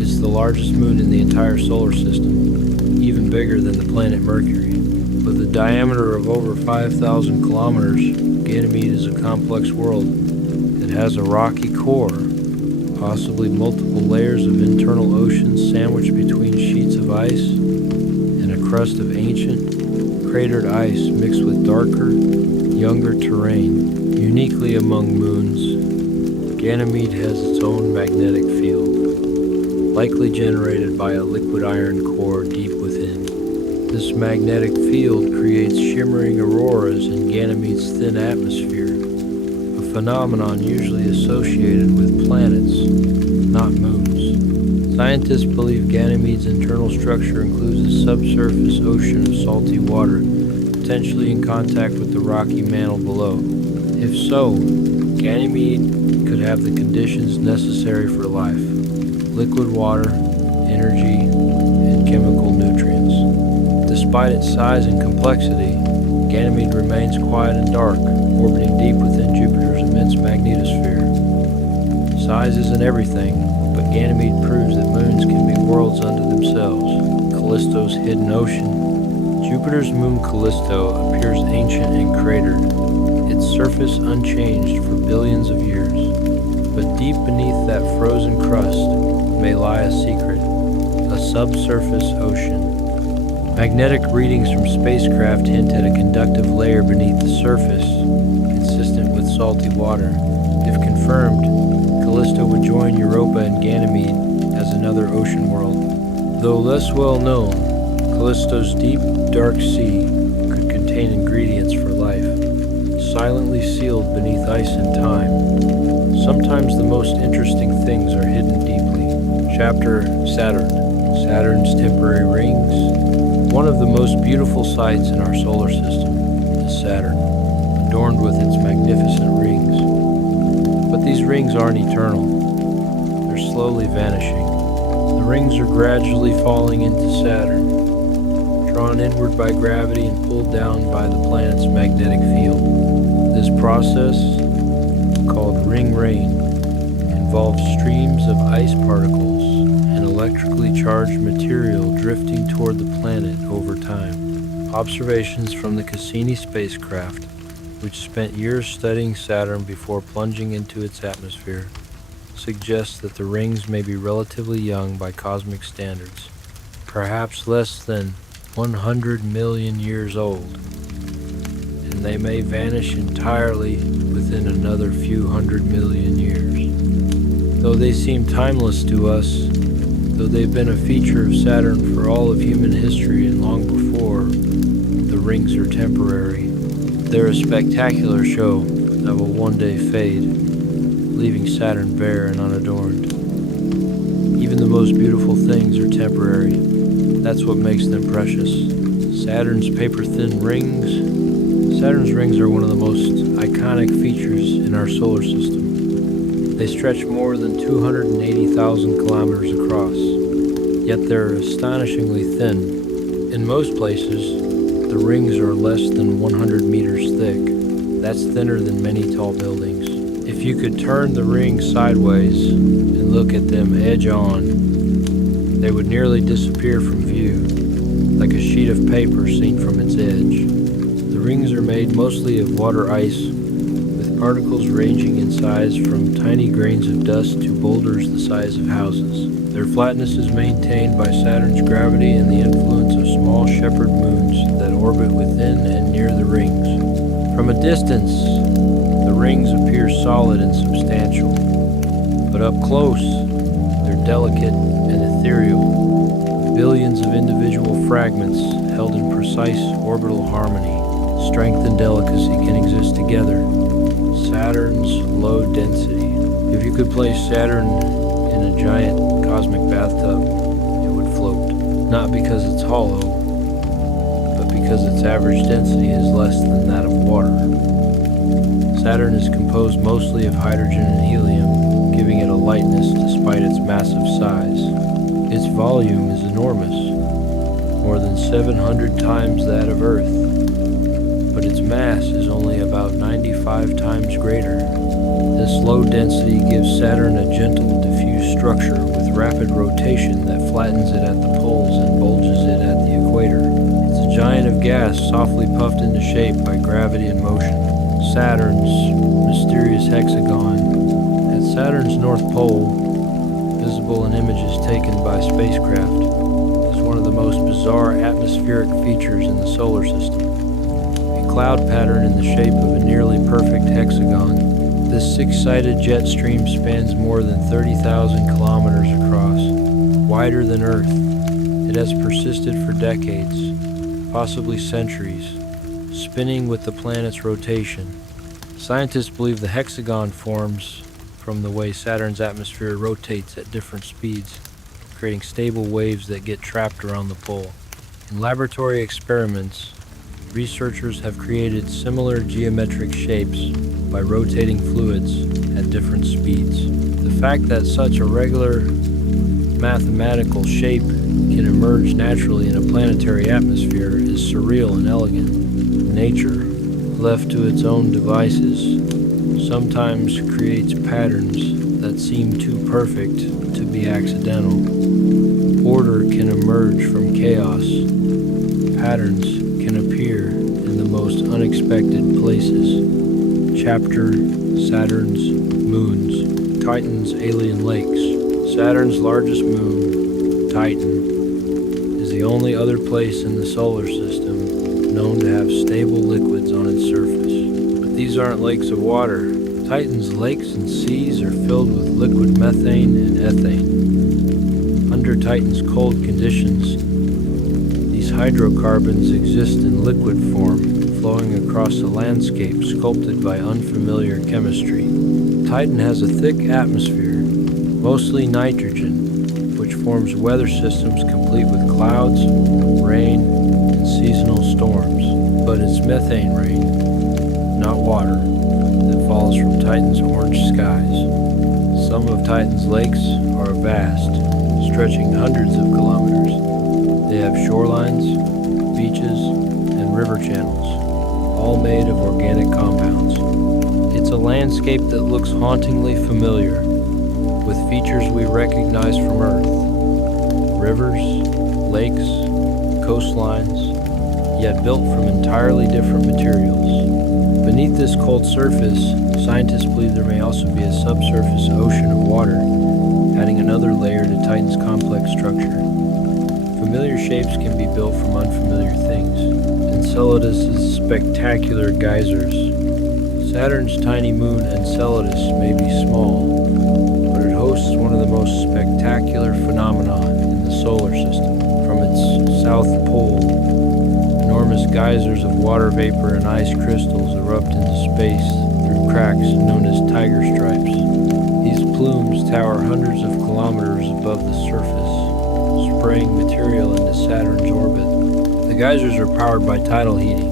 It's the largest moon in the entire solar system, even bigger than the planet Mercury. With a diameter of over 5,000 kilometers, Ganymede is a complex world. It has a rocky core, possibly multiple layers of internal oceans sandwiched between sheets of ice, and a crust of ancient, cratered ice mixed with darker, younger terrain. Uniquely among moons, Ganymede has its own magnetic field, likely generated by a liquid iron core deep within. This magnetic field creates shimmering auroras in Ganymede's thin atmosphere, a phenomenon usually associated with planets, not moons. Scientists believe Ganymede's internal structure includes a subsurface ocean of salty water, potentially in contact with the rocky mantle below. If so, Ganymede could have the conditions necessary for life: liquid water, energy, and chemical nutrients. Despite its size and complexity, Ganymede remains quiet and dark, orbiting deep within Jupiter's immense magnetosphere. Size isn't everything, but Ganymede proves that moons can be worlds unto themselves. Callisto's hidden ocean. Jupiter's moon Callisto appears ancient and cratered, its surface unchanged for billions of years. But deep beneath that frozen crust may lie a secret, a subsurface ocean. Magnetic readings from spacecraft hint at a conductive layer beneath the surface, consistent with salty water. If confirmed, Callisto would join Europa and Ganymede as another ocean world. Though less well known, Callisto's deep, dark sea could contain ingredients for life, silently sealed beneath ice and time. Sometimes the most interesting things are hidden deeply. Chapter Saturn. Saturn's temporary rings. One of the most beautiful sights in our solar system is Saturn, adorned with its magnificent rings. But these rings aren't eternal. They're slowly vanishing. The rings are gradually falling into Saturn, drawn inward by gravity and pulled down by the planet's magnetic field. This process, called ring rain, involves streams of ice particles and electrically charged material drifting toward the planet over time. Observations from the Cassini spacecraft, which spent years studying Saturn before plunging into its atmosphere, suggest that the rings may be relatively young by cosmic standards, perhaps less than 100 million years old, and they may vanish entirely within another few 100 million years. Though they seem timeless to us, though they've been a feature of Saturn for all of human history and long before, the rings are temporary. They're a spectacular show of a one-day fade, leaving Saturn bare and unadorned. Even the most beautiful things are temporary. That's what makes them precious. Saturn's paper-thin rings. Saturn's rings are one of the most iconic features in our solar system. They stretch more than 280,000 kilometers across, yet they're astonishingly thin. In most places, the rings are less than 100 meters thick. That's thinner than many tall buildings. If you could turn the rings sideways and look at them edge-on, they would nearly disappear from view, like a sheet of paper seen from its edge. The rings are made mostly of water ice, with particles ranging in size from tiny grains of dust to boulders the size of houses. Their flatness is maintained by Saturn's gravity and the influence of small shepherd moons that orbit within and near the rings. From a distance, the rings appear solid and substantial, but up close, they're delicate and ethereal, billions of individual fragments held in precise orbital harmony. Strength and delicacy can exist together. Saturn's low density. If you could place Saturn in a giant cosmic bathtub, it would float. Not because it's hollow, but because its average density is less than that of water. Saturn is composed mostly of hydrogen and helium, giving it a lightness despite its massive size. Its volume is enormous, more than 700 times that of Earth, but its mass is only about 95 times greater. This low density gives Saturn a gentle, diffuse structure with rapid rotation that flattens it at the poles and bulges it at the equator. It's a giant of gas softly puffed into shape by gravity and motion. Saturn's mysterious hexagon. At Saturn's North Pole, visible in images taken by spacecraft, is one of the most bizarre atmospheric features in the solar system. A cloud pattern in the shape of a nearly perfect hexagon. This six-sided jet stream spans more than 30,000 kilometers across, wider than Earth. It has persisted for decades, possibly centuries, spinning with the planet's rotation. Scientists believe the hexagon forms from the way Saturn's atmosphere rotates at different speeds, creating stable waves that get trapped around the pole. In laboratory experiments, researchers have created similar geometric shapes by rotating fluids at different speeds. The fact that such a regular mathematical shape can emerge naturally in a planetary atmosphere is surreal and elegant. Nature, left to its own devices, sometimes creates patterns that seem too perfect to be accidental. Order can emerge from chaos. Patterns can appear in the most unexpected places. Chapter Saturn's Moons. Titan's Alien Lakes. Saturn's largest moon, Titan, is the only other place in the solar system known to have stable liquids on its surface. But these aren't lakes of water. Titan's lakes and seas are filled with liquid methane and ethane. Under Titan's cold conditions, these hydrocarbons exist in liquid form, flowing across a landscape sculpted by unfamiliar chemistry. Titan has a thick atmosphere, mostly nitrogen, which forms weather systems complete with clouds, rain, and seasonal storms. But it's methane rain, not water, that falls from Titan's orange skies. Some of Titan's lakes are vast, stretching hundreds of kilometers. They have shorelines, beaches, and river channels, all made of organic compounds. It's a landscape that looks hauntingly familiar, with features we recognize from Earth. Rivers, lakes, coastlines, yet built from entirely different materials. Beneath this cold surface, scientists believe there may also be a subsurface ocean of water, adding another layer to Titan's complex structure. Familiar shapes can be built from unfamiliar things. Enceladus's spectacular geysers. Saturn's tiny moon Enceladus may be small, but it hosts one of the most spectacular phenomena in the solar system. From its south pole, enormous geysers of water vapor and ice crystals erupt into space through cracks known as tiger stripes. These plumes tower hundreds of kilometers above the surface, spraying material into Saturn's orbit. The geysers are powered by tidal heating.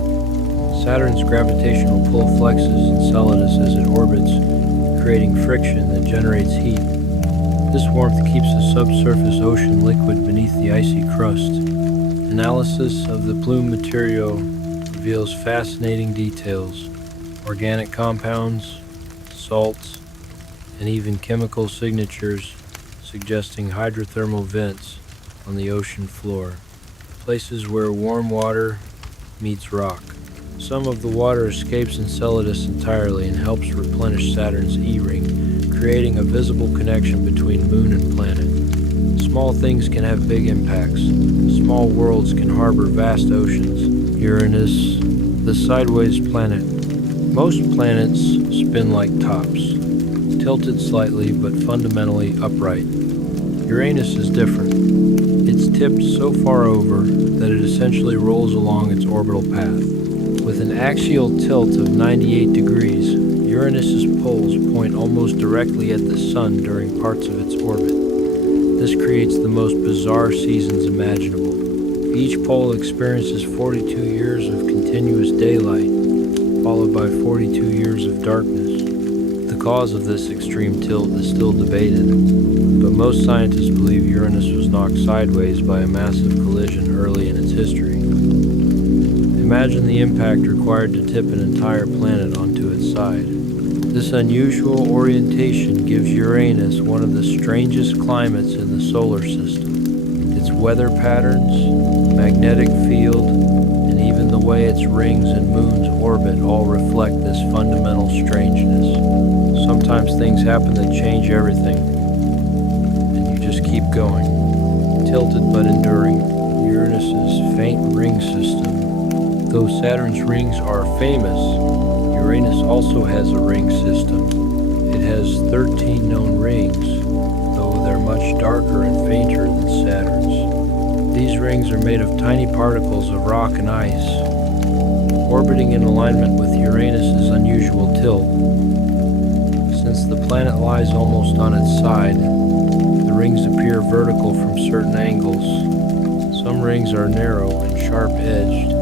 Saturn's gravitational pull flexes Enceladus as it orbits, creating friction that generates heat. This warmth keeps the subsurface ocean liquid beneath the icy crust. Analysis of the plume material reveals fascinating details: organic compounds, salts, and even chemical signatures suggesting hydrothermal vents on the ocean floor, places where warm water meets rock. Some of the water escapes Enceladus entirely and helps replenish Saturn's E-ring, creating a visible connection between moon and planet. Small things can have big impacts. Small worlds can harbor vast oceans. Uranus, the sideways planet. Most planets spin like tops, tilted slightly but fundamentally upright. Uranus is different. It's tipped so far over that it essentially rolls along its orbital path. With an axial tilt of 98 degrees, Uranus's poles point almost directly at the Sun during parts of its orbit. This creates the most bizarre seasons imaginable. Each pole experiences 42 years of continuous daylight, followed by 42 years of darkness. The cause of this extreme tilt is still debated, but most scientists believe Uranus was knocked sideways by a massive collision early in its history. Imagine the impact required to tip an entire planet onto its side. This unusual orientation gives Uranus one of the strangest climates in the solar system. Its weather patterns, magnetic field, and even the way its rings and moons orbit all reflect this fundamental strangeness. Sometimes things happen that change everything, and you just keep going, tilted but enduring. Uranus's faint ring system. Though Saturn's rings are famous, Uranus also has a ring system. It has 13 known rings, though they're much darker and fainter than Saturn's. These rings are made of tiny particles of rock and ice, orbiting in alignment with Uranus's unusual tilt. Since the planet lies almost on its side, the rings appear vertical from certain angles. Some rings are narrow and sharp-edged,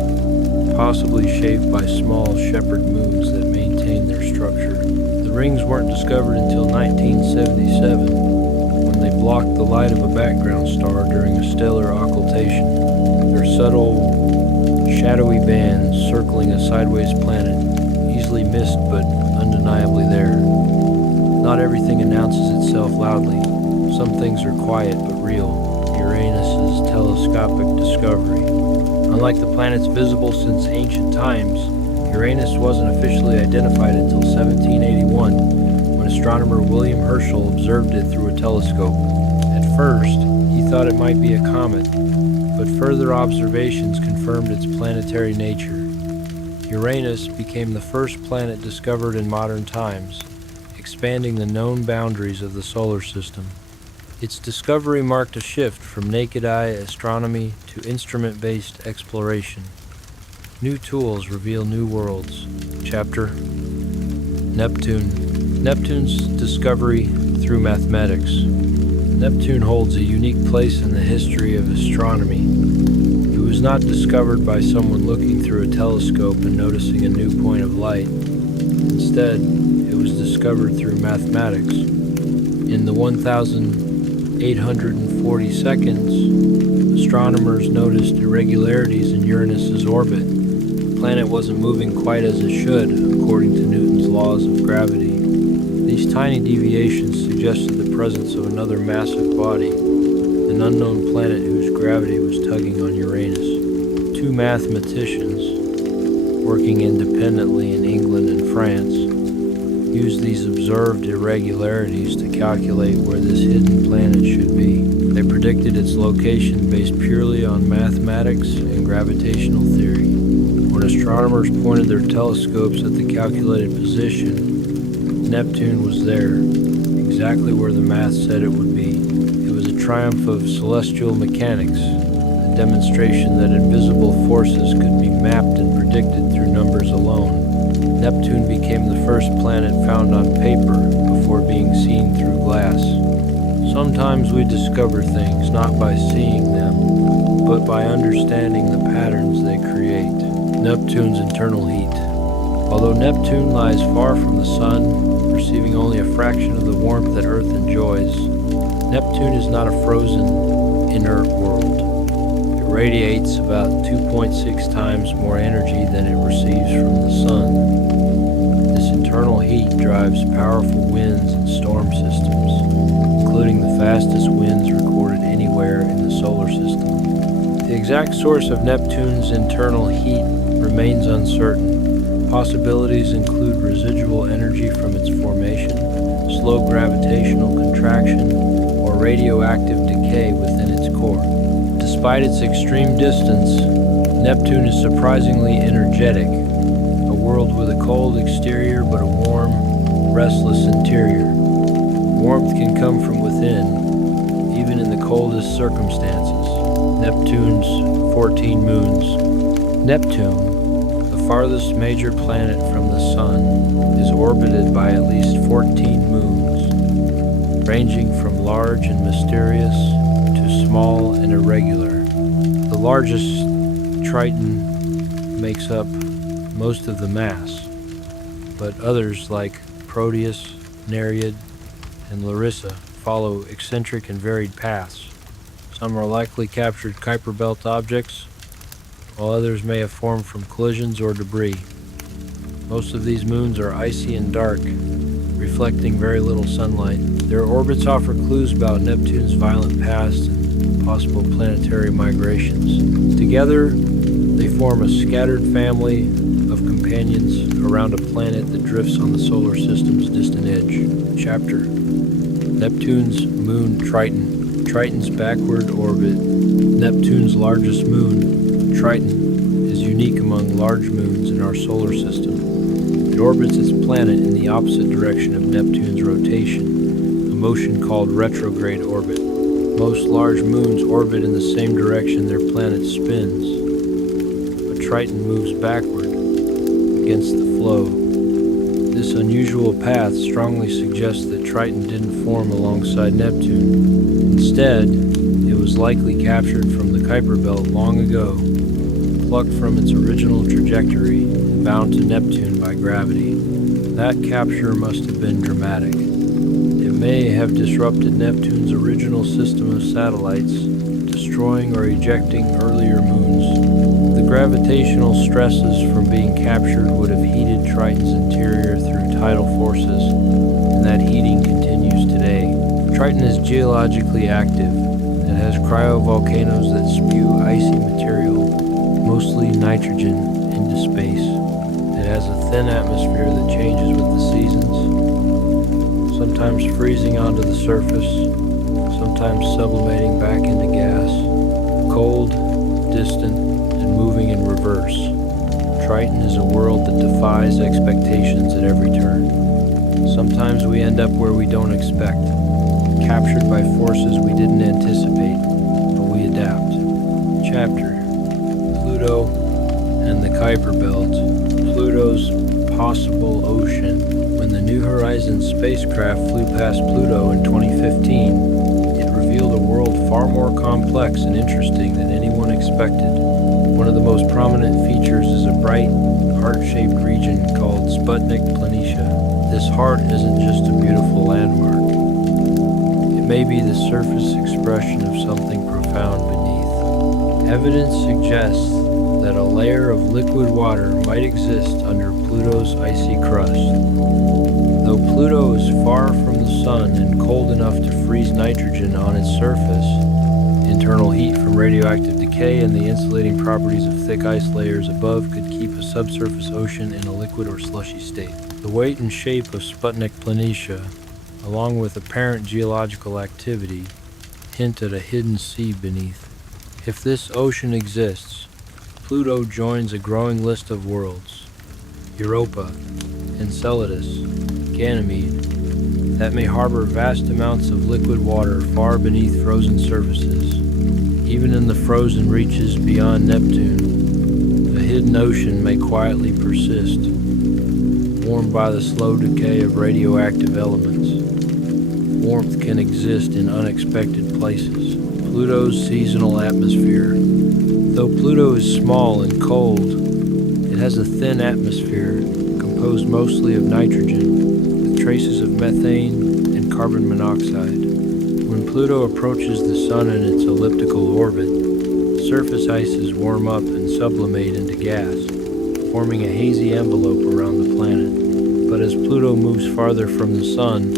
possibly shaped by small shepherd moons that maintain their structure. The rings weren't discovered until 1977, when they blocked the light of a background star during a stellar occultation. Their subtle, shadowy bands circling a sideways planet, easily missed but undeniably there. Not everything announces itself loudly. Some things are quiet but real. Uranus's telescopic discovery. Unlike the planets visible since ancient times, Uranus wasn't officially identified until 1781, when astronomer William Herschel observed it through a telescope. At first, he thought it might be a comet, but further observations confirmed its planetary nature. Uranus became the first planet discovered in modern times, expanding the known boundaries of the solar system. Its discovery marked a shift from naked-eye astronomy to instrument-based exploration. New tools reveal new worlds. Chapter: Neptune. Neptune's discovery through mathematics. Neptune holds a unique place in the history of astronomy. It was not discovered by someone looking through a telescope and noticing a new point of light. Instead, it was discovered through mathematics. In the 1,840 seconds, astronomers noticed irregularities in Uranus's orbit. The planet wasn't moving quite as it should, according to Newton's laws of gravity. These tiny deviations suggested the presence of another massive body, an unknown planet whose gravity was tugging on Uranus. Two mathematicians, working independently in England and France, used these observed irregularities to calculate where this hidden planet should be. They predicted its location based purely on mathematics and gravitational theory. When astronomers pointed their telescopes at the calculated position, Neptune was there, exactly where the math said it would be. It was a triumph of celestial mechanics, a demonstration that invisible forces could be mapped and predicted through numbers alone. Neptune became the first planet found on paper before being seen through glass. Sometimes we discover things not by seeing them, but by understanding the patterns they create. Neptune's internal heat. Although Neptune lies far from the Sun, receiving only a fraction of the warmth that Earth enjoys, Neptune is not a frozen, inert world. It radiates about 2.6 times more energy than it receives from the Sun. This internal heat drives powerful winds and storm systems, including the fastest winds recorded anywhere in the solar system. The exact source of Neptune's internal heat remains uncertain. Possibilities include residual energy from its formation, slow gravitational contraction, or radioactive decay within its core. Despite its extreme distance, Neptune is surprisingly energetic, a world with a cold exterior but a warm, restless interior. Warmth can come from within, even in the coldest circumstances. Neptune's 14 moons. Neptune, the farthest major planet from the Sun is orbited by at least 14 moons, ranging from large and mysterious to small and irregular. The largest, Triton, makes up most of the mass, but others like Proteus, Nereid, and Larissa follow eccentric and varied paths. Some are likely captured Kuiper Belt objects, while others may have formed from collisions or debris. Most of these moons are icy and dark, reflecting very little sunlight. Their orbits offer clues about Neptune's violent past and possible planetary migrations. Together, they form a scattered family of companions around a planet that drifts on the solar system's distant edge. Chapter: Neptune's moon Triton. Triton's backward orbit. Neptune's largest moon, Triton, is unique among large moons in our solar system. It orbits its planet in the opposite direction of Neptune's rotation, a motion called retrograde orbit. Most large moons orbit in the same direction their planet spins, but Triton moves backward against the flow. This unusual path strongly suggests that Triton didn't form alongside Neptune. Instead, it was likely captured from the Kuiper Belt long ago, plucked from its original trajectory and bound to Neptune by gravity. That capture must have been dramatic. It may have disrupted Neptune's original system of satellites, destroying or ejecting earlier moons. The gravitational stresses from being captured would have heated Triton's interior through tidal forces, and that heating continues today. Triton is geologically active. It has cryovolcanoes that spew icy material, mostly nitrogen, into space. It has a thin atmosphere that changes with the seasons, sometimes freezing onto the surface, sometimes sublimating back into gas, cold, distant, and moving in reverse. Triton is a world that defies expectations at every turn. Sometimes we end up where we don't expect, captured by forces we didn't anticipate, but we adapt. Chapter: Pluto and the Kuiper Belt. Pluto's possible ocean. When the New Horizons spacecraft flew past Pluto in 2015, it revealed a world far more complex and interesting than anyone expected. One of the most prominent features is a bright, heart-shaped region called Sputnik Planitia. This heart isn't just a beautiful landmark. It may be the surface expression of something profound beneath. Evidence suggests that a layer of liquid water might exist under Pluto's icy crust. Though Pluto is far from the Sun and cold enough to freeze nitrogen on its surface, internal heat from radioactive decay and the insulating properties of thick ice layers above could keep a subsurface ocean in a liquid or slushy state. The weight and shape of Sputnik Planitia, along with apparent geological activity, hint at a hidden sea beneath. If this ocean exists, Pluto joins a growing list of worlds, Europa, Enceladus, Ganymede, that may harbor vast amounts of liquid water far beneath frozen surfaces. Even in the frozen reaches beyond Neptune, a hidden ocean may quietly persist, warmed by the slow decay of radioactive elements. Warmth can exist in unexpected places. Pluto's seasonal atmosphere. Though Pluto is small and cold, it has a thin atmosphere composed mostly of nitrogen, with traces of methane and carbon monoxide. When Pluto approaches the Sun in its elliptical orbit, surface ices warm up and sublimate into gas, forming a hazy envelope around the planet. But as Pluto moves farther from the Sun,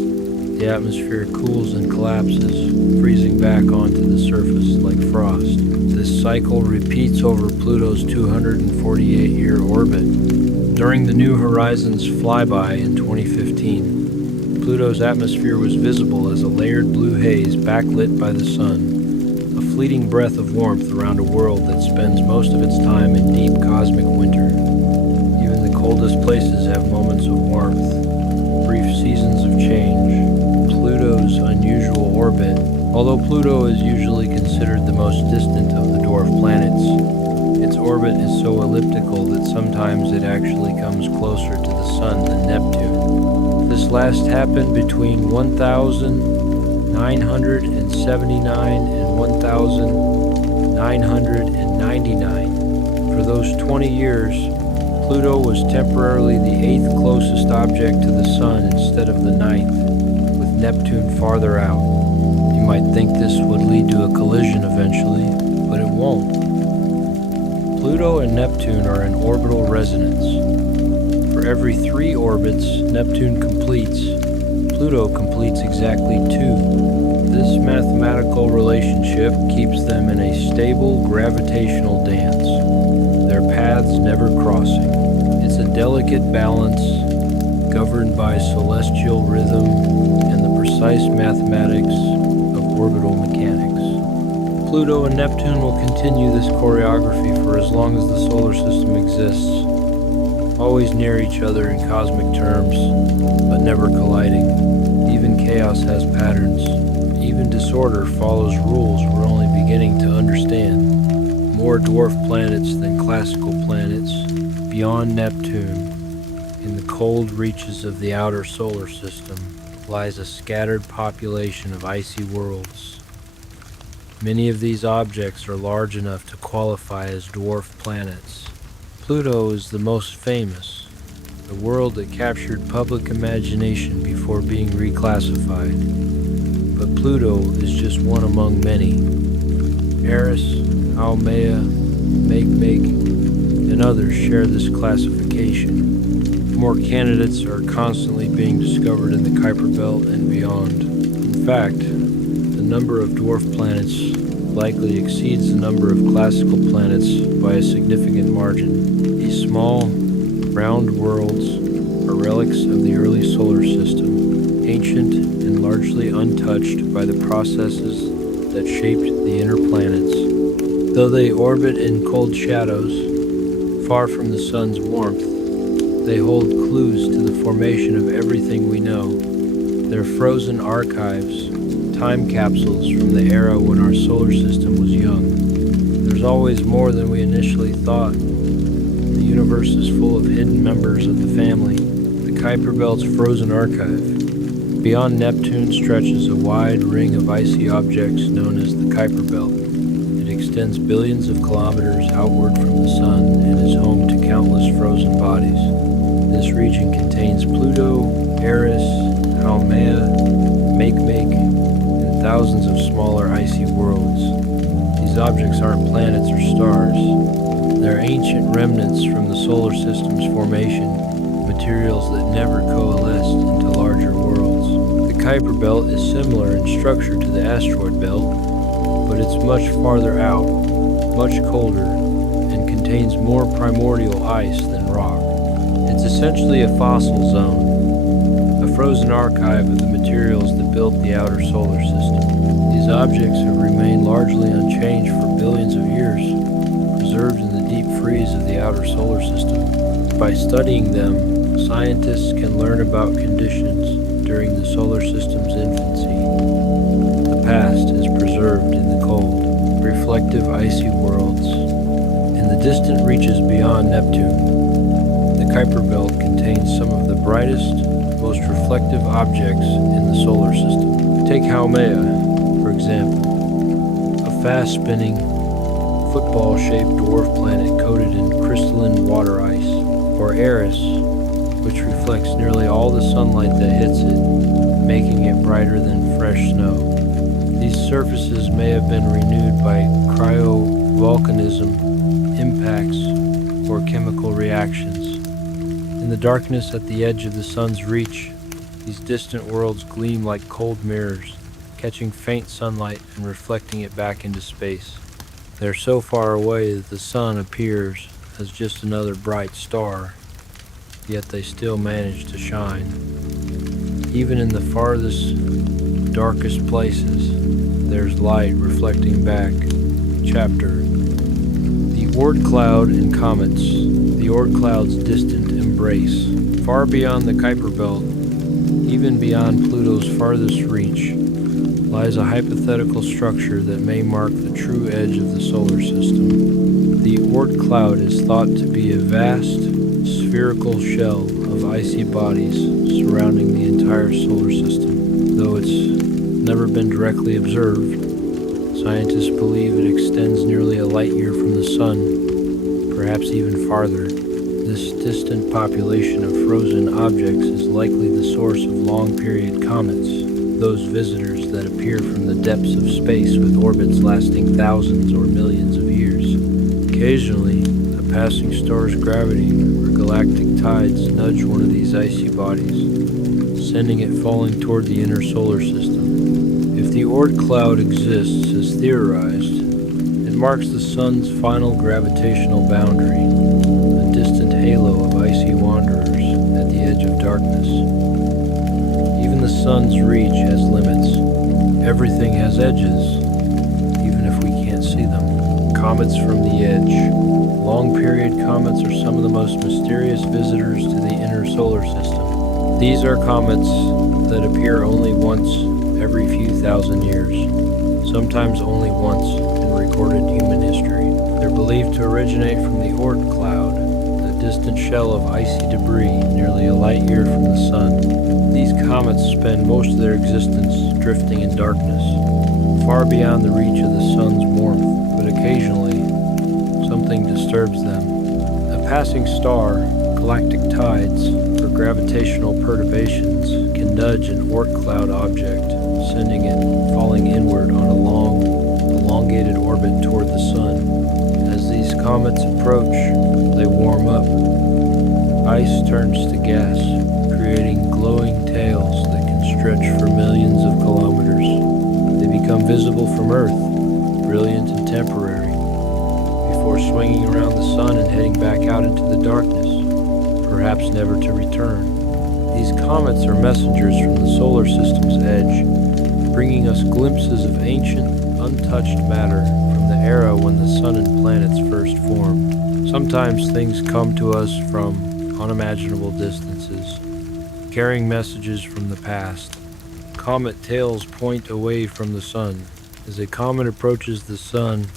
the atmosphere cools and collapses, freezing back onto the surface like frost. This cycle repeats over Pluto's 248-year orbit. During the New Horizons flyby in 2015, Pluto's atmosphere was visible as a layered blue haze backlit by the Sun, a fleeting breath of warmth around a world that spends most of its time in deep cosmic winter. Even the coldest places have moments of warmth, brief seasons of change. Pluto's unusual orbit. Although Pluto is usually considered the most distant of the dwarf planets, it planet's orbit is so elliptical that sometimes it actually comes closer to the Sun than Neptune. This last happened between 1979 and 1999. For those 20 years, Pluto was temporarily the 8th closest object to the Sun instead of the 9th, with Neptune farther out. You might think this would lead to a collision eventually, but it won't. Pluto and Neptune are in orbital resonance. For every 3 orbits Neptune completes, Pluto completes exactly 2. This mathematical relationship keeps them in a stable gravitational dance, their paths never crossing. It's a delicate balance governed by celestial rhythm and the precise mathematics of orbital mechanics. Pluto and Neptune will continue this choreography for as long as the solar system exists, always near each other in cosmic terms, but never colliding. Even chaos has patterns. Even disorder follows rules we're only beginning to understand. More dwarf planets than classical planets, beyond Neptune, in the cold reaches of the outer solar system, lies a scattered population of icy worlds. Many of these objects are large enough to qualify as dwarf planets. Pluto is the most famous, the world that captured public imagination before being reclassified. But Pluto is just one among many. Eris, Haumea, Makemake, and others share this classification. More candidates are constantly being discovered in the Kuiper Belt and beyond. In fact, the number of dwarf planets likely exceeds the number of classical planets by a significant margin. These small, round worlds are relics of the early solar system, ancient and largely untouched by the processes that shaped the inner planets. Though they orbit in cold shadows, far from the sun's warmth, they hold clues to the formation of everything we know. They're frozen archives, time capsules from the era when our solar system was young. There's always more than we initially thought. The universe is full of hidden members of the family, the Kuiper Belt's frozen archive. Beyond Neptune stretches a wide ring of icy objects known as the Kuiper Belt. It extends billions of kilometers outward from the Sun and is home to countless frozen bodies. This region contains Pluto, Eris, Haumea, Makemake, and thousands of smaller icy worlds. These objects aren't planets or stars. They're ancient remnants from the solar system's formation, materials that never coalesced into larger worlds. The Kuiper Belt is similar in structure to the asteroid belt, but it's much farther out, much colder, and contains more primordial ice than rock. It's essentially a fossil zone, a frozen archive of the materials that built the outer solar system. These objects have remained largely unchanged for billions of years, preserved in the deep freeze of the outer solar system. By studying them, scientists can learn about conditions during the solar system's infancy. The past is preserved in the cold, reflective icy worlds. In the distant reaches beyond Neptune, the Kuiper Belt contains some of the brightest, most reflective objects in the solar system. Take Haumea, for example, a fast-spinning, football-shaped dwarf planet coated in crystalline water ice, or Eris, which reflects nearly all the sunlight that hits it, making it brighter than fresh snow. These surfaces may have been renewed by cryovolcanism, impacts, or chemical reactions. In the darkness at the edge of the sun's reach, these distant worlds gleam like cold mirrors, catching faint sunlight and reflecting it back into space. They're so far away that the sun appears as just another bright star, yet they still manage to shine. Even in the farthest, darkest places, there's light reflecting back. Chapter: The Oort Cloud and Comets. The Oort Cloud's distant embrace. Far beyond the Kuiper Belt, even beyond Pluto's farthest reach, lies a hypothetical structure that may mark the true edge of the solar system. The Oort cloud is thought to be a vast, spherical shell of icy bodies surrounding the entire solar system. Though it's never been directly observed, scientists believe it extends nearly a light year from the Sun, perhaps even farther. This distant population of frozen objects is likely the source of long-period comets, those visitors that appear from the depths of space with orbits lasting thousands or millions of years. Occasionally, a passing star's gravity or galactic tides nudge one of these icy bodies, sending it falling toward the inner solar system. If the Oort cloud exists as theorized, it marks the Sun's final gravitational boundary, a distant halo of icy wanderers at the edge of darkness. Even the Sun's reach has limits. Everything has edges, even if we can't see them. Comets from the edge. Long-period comets are some of the most mysterious visitors to the inner solar system. These are comets that appear only once every few thousand years, sometimes only once in recorded human history. They're believed to originate from the Oort cloud, a distant shell of icy debris nearly a light year from the Sun. These comets spend most of their existence drifting in darkness, far beyond the reach of the Sun's warmth, but occasionally something disturbs them. A passing star, galactic tides, or gravitational perturbations can nudge an Oort cloud object, sending it falling inward on a long, elongated orbit toward the Sun. As these comets approach, they warm up. Ice turns to gas, creating glowing tails that can stretch for millions of kilometers. They become visible from Earth, brilliant and temporary, before swinging around the Sun and heading back out into the darkness, perhaps never to return. These comets are messengers from the solar system's edge, bringing us glimpses of ancient, untouched matter from the era when the Sun and planets first formed. Sometimes things come to us from unimaginable distances, carrying messages from the past. Comet tails point away from the Sun. As a comet approaches the Sun,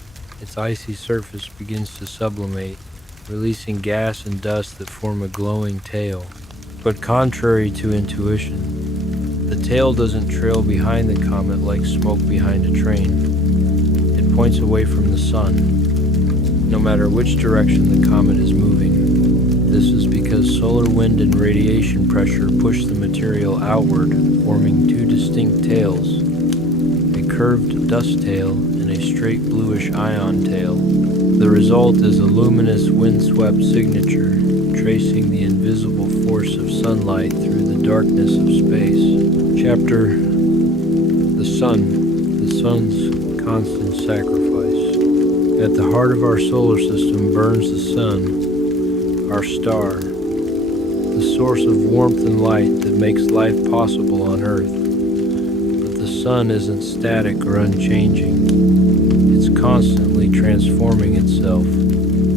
its icy surface begins to sublimate, releasing gas and dust that form a glowing tail. But contrary to intuition, the tail doesn't trail behind the comet like smoke behind a train. It points away from the Sun, no matter which direction the comet is moving. This is because solar wind and radiation pressure push the material outward, forming two distinct tails, a curved dust tail and a straight bluish ion tail. The result is a luminous windswept signature, tracing the invisible force of sunlight through the darkness of space. Chapter: The Sun, the Sun's constant sacrifice. At the heart of our solar system burns the Sun, our star, the source of warmth and light that makes life possible on Earth. But the Sun isn't static or unchanging. It's constantly transforming itself.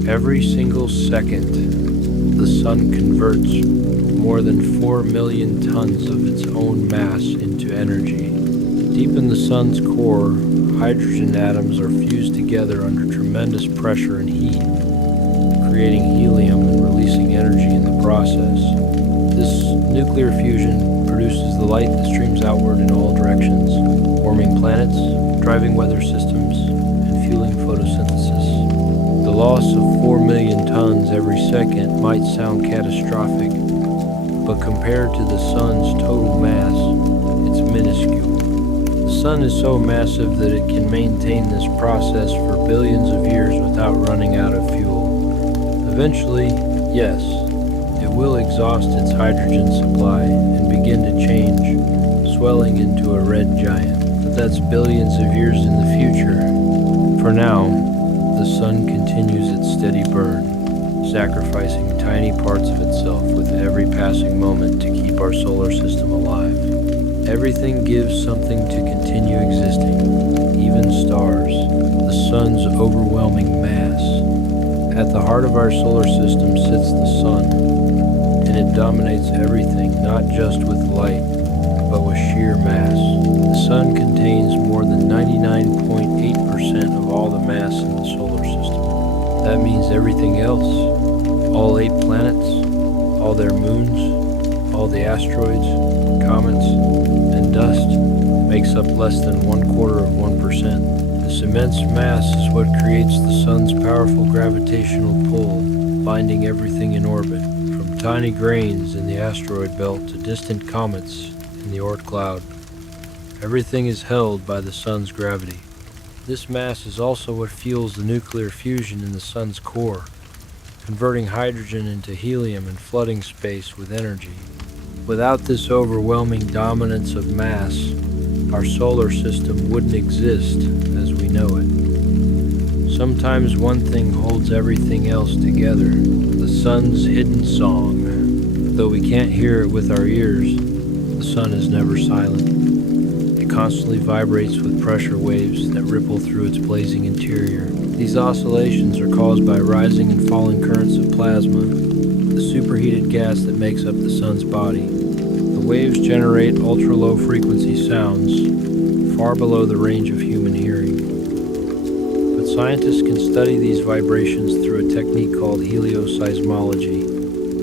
Every single second, the Sun converts more than 4 million tons of its own mass into energy. Deep in the Sun's core, hydrogen atoms are fused together under tremendous pressure and heat, creating helium and releasing energy in the process. This nuclear fusion produces the light that streams outward in all directions, warming planets, driving weather systems, and fueling photosynthesis. The loss of 4 million tons every second might sound catastrophic, but compared to the Sun's total mass, it's minuscule. The Sun is so massive that it can maintain this process for billions of years without running out of fuel. Eventually, yes, it will exhaust its hydrogen supply and begin to change, swelling into a red giant. But that's billions of years in the future. For now, the Sun continues its steady burn, sacrificing tiny parts of itself with every passing moment to keep our solar system alive. Everything gives something to continue existing, even stars, the Sun's overwhelming mass. At the heart of our solar system sits the Sun, and it dominates everything, not just with light, but with sheer mass. The Sun contains more than 99.8% of all the mass in the solar system. That means everything else, all 8 planets, all their moons, all the asteroids, comets, and dust, makes up less than 1/4%. This immense mass is what creates the sun's powerful gravitational pull, binding everything in orbit, from tiny grains in the asteroid belt to distant comets in the Oort cloud. Everything is held by the sun's gravity. This mass is also what fuels the nuclear fusion in the sun's core, converting hydrogen into helium and flooding space with energy. Without this overwhelming dominance of mass, our solar system wouldn't exist as we know it. Sometimes one thing holds everything else together, the sun's hidden song. Though we can't hear it with our ears, the sun is never silent. It constantly vibrates with pressure waves that ripple through its blazing interior. These oscillations are caused by rising and falling currents of plasma, the superheated gas that makes up the sun's body. The waves generate ultra-low frequency sounds, far below the range of human hearing. But scientists can study these vibrations through a technique called helioseismology.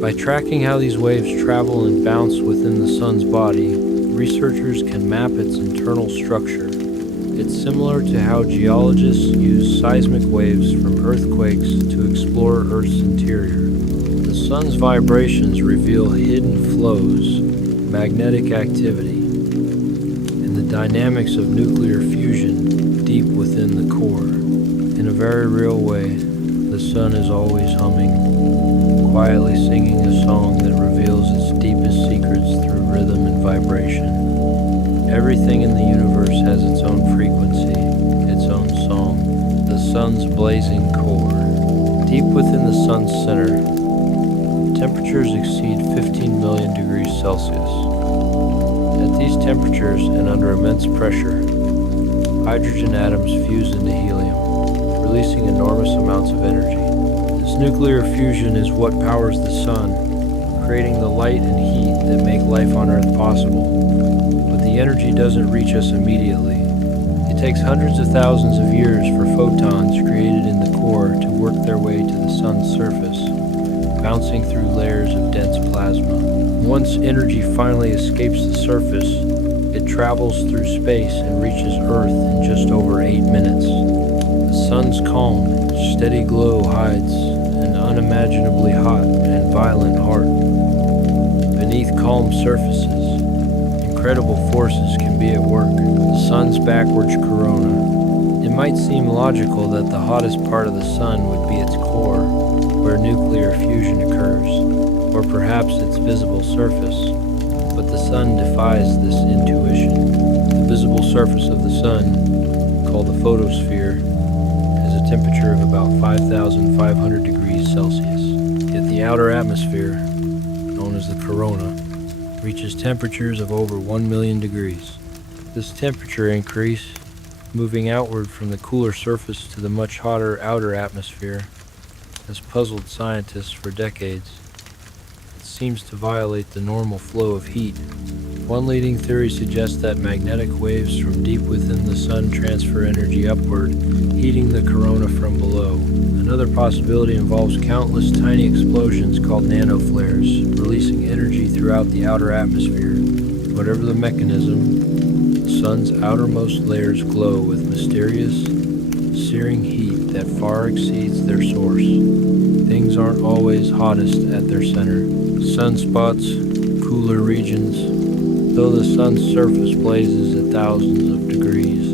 By tracking how these waves travel and bounce within the sun's body, researchers can map its internal structure. It's similar to how geologists use seismic waves from earthquakes to explore Earth's interior. The sun's vibrations reveal hidden flows, magnetic activity, and the dynamics of nuclear fusion deep within the core. In a very real way, the sun is always humming, quietly singing a song that reveals its deepest secrets through rhythm and vibration. Everything in the universe has its own frequency, its own song. The sun's blazing core. Deep within the sun's center, temperatures exceed 15 million degrees Celsius. At these temperatures and under immense pressure, hydrogen atoms fuse into helium, releasing enormous amounts of energy. This nuclear fusion is what powers the sun, creating the light and heat that make life on Earth possible. But the energy doesn't reach us immediately. It takes hundreds of thousands of years for photons created in the core to work their way to the sun's surface, bouncing through layers of dense plasma. Once energy finally escapes the surface, it travels through space and reaches Earth in just over 8 minutes. The sun's calm, steady glow hides an unimaginably hot and violent heart. Beneath calm surfaces, incredible forces can be at work. The sun's backwards corona. It might seem logical that the hottest part of the sun would be its core, where nuclear fusion occurs, or perhaps its visible surface. But the sun defies this intuition. The visible surface of the sun, called the photosphere, has a temperature of about 5,500 degrees Celsius. Yet the outer atmosphere, known as the corona, reaches temperatures of over 1 million degrees. This temperature increase, moving outward from the cooler surface to the much hotter outer atmosphere, has puzzled scientists for decades. It seems to violate the normal flow of heat. One leading theory suggests that magnetic waves from deep within the sun transfer energy upward, heating the corona from below. Another possibility involves countless tiny explosions called nanoflares, releasing energy throughout the outer atmosphere. Whatever the mechanism, the sun's outermost layers glow with mysterious, searing heat that far exceeds their source. Things aren't always hottest at their center. Sunspots, cooler regions, though the sun's surface blazes at thousands of degrees,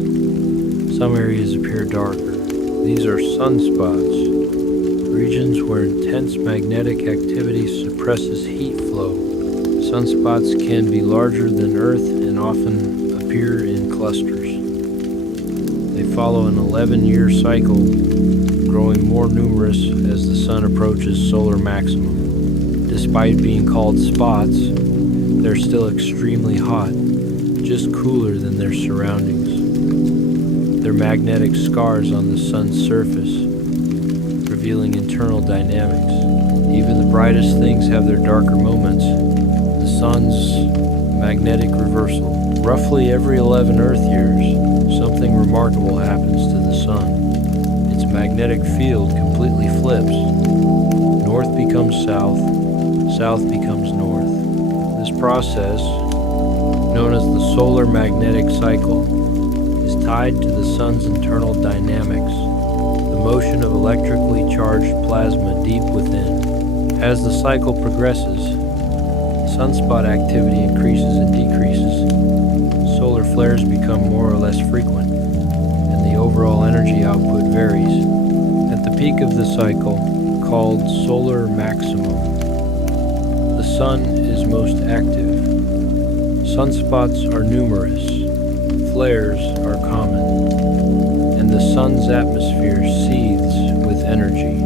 some areas appear darker. These are sunspots, regions where intense magnetic activity suppresses heat flow. Sunspots can be larger than Earth and often appear in clusters. They follow an 11-year cycle, growing more numerous as the sun approaches solar maximum. Despite being called spots, they're still extremely hot, just cooler than their surroundings. They're magnetic scars on the sun's surface, revealing internal dynamics. Even the brightest things have their darker moments. The sun's magnetic reversal. Roughly every 11 Earth years, something remarkable happens to the sun. Its magnetic field completely flips. North becomes south, south becomes north. This process, known as the solar magnetic cycle, is tied to the sun's internal dynamics, the motion of electrically charged plasma deep within. As the cycle progresses, sunspot activity increases and decreases, solar flares become more or less frequent, and the overall energy output varies. At the peak of the cycle, called solar maximum, the sun is most active. Sunspots are numerous, flares are common, and the sun's atmosphere seethes with energy.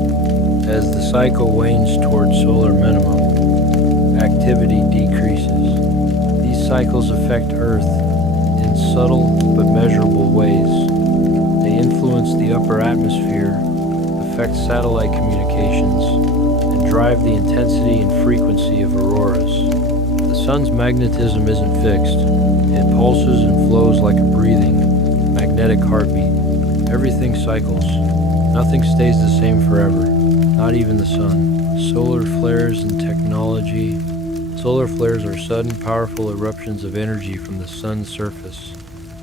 As the cycle wanes toward solar minimum, activity decreases. These cycles affect Earth in subtle but measurable ways. They influence the upper atmosphere, affect satellite communications, and drive the intensity and frequency of auroras. The sun's magnetism isn't fixed. It pulses and flows like a breathing, magnetic heartbeat. Everything cycles. Nothing stays the same forever, not even the sun. Solar flares and technology. Solar flares are sudden, powerful eruptions of energy from the sun's surface,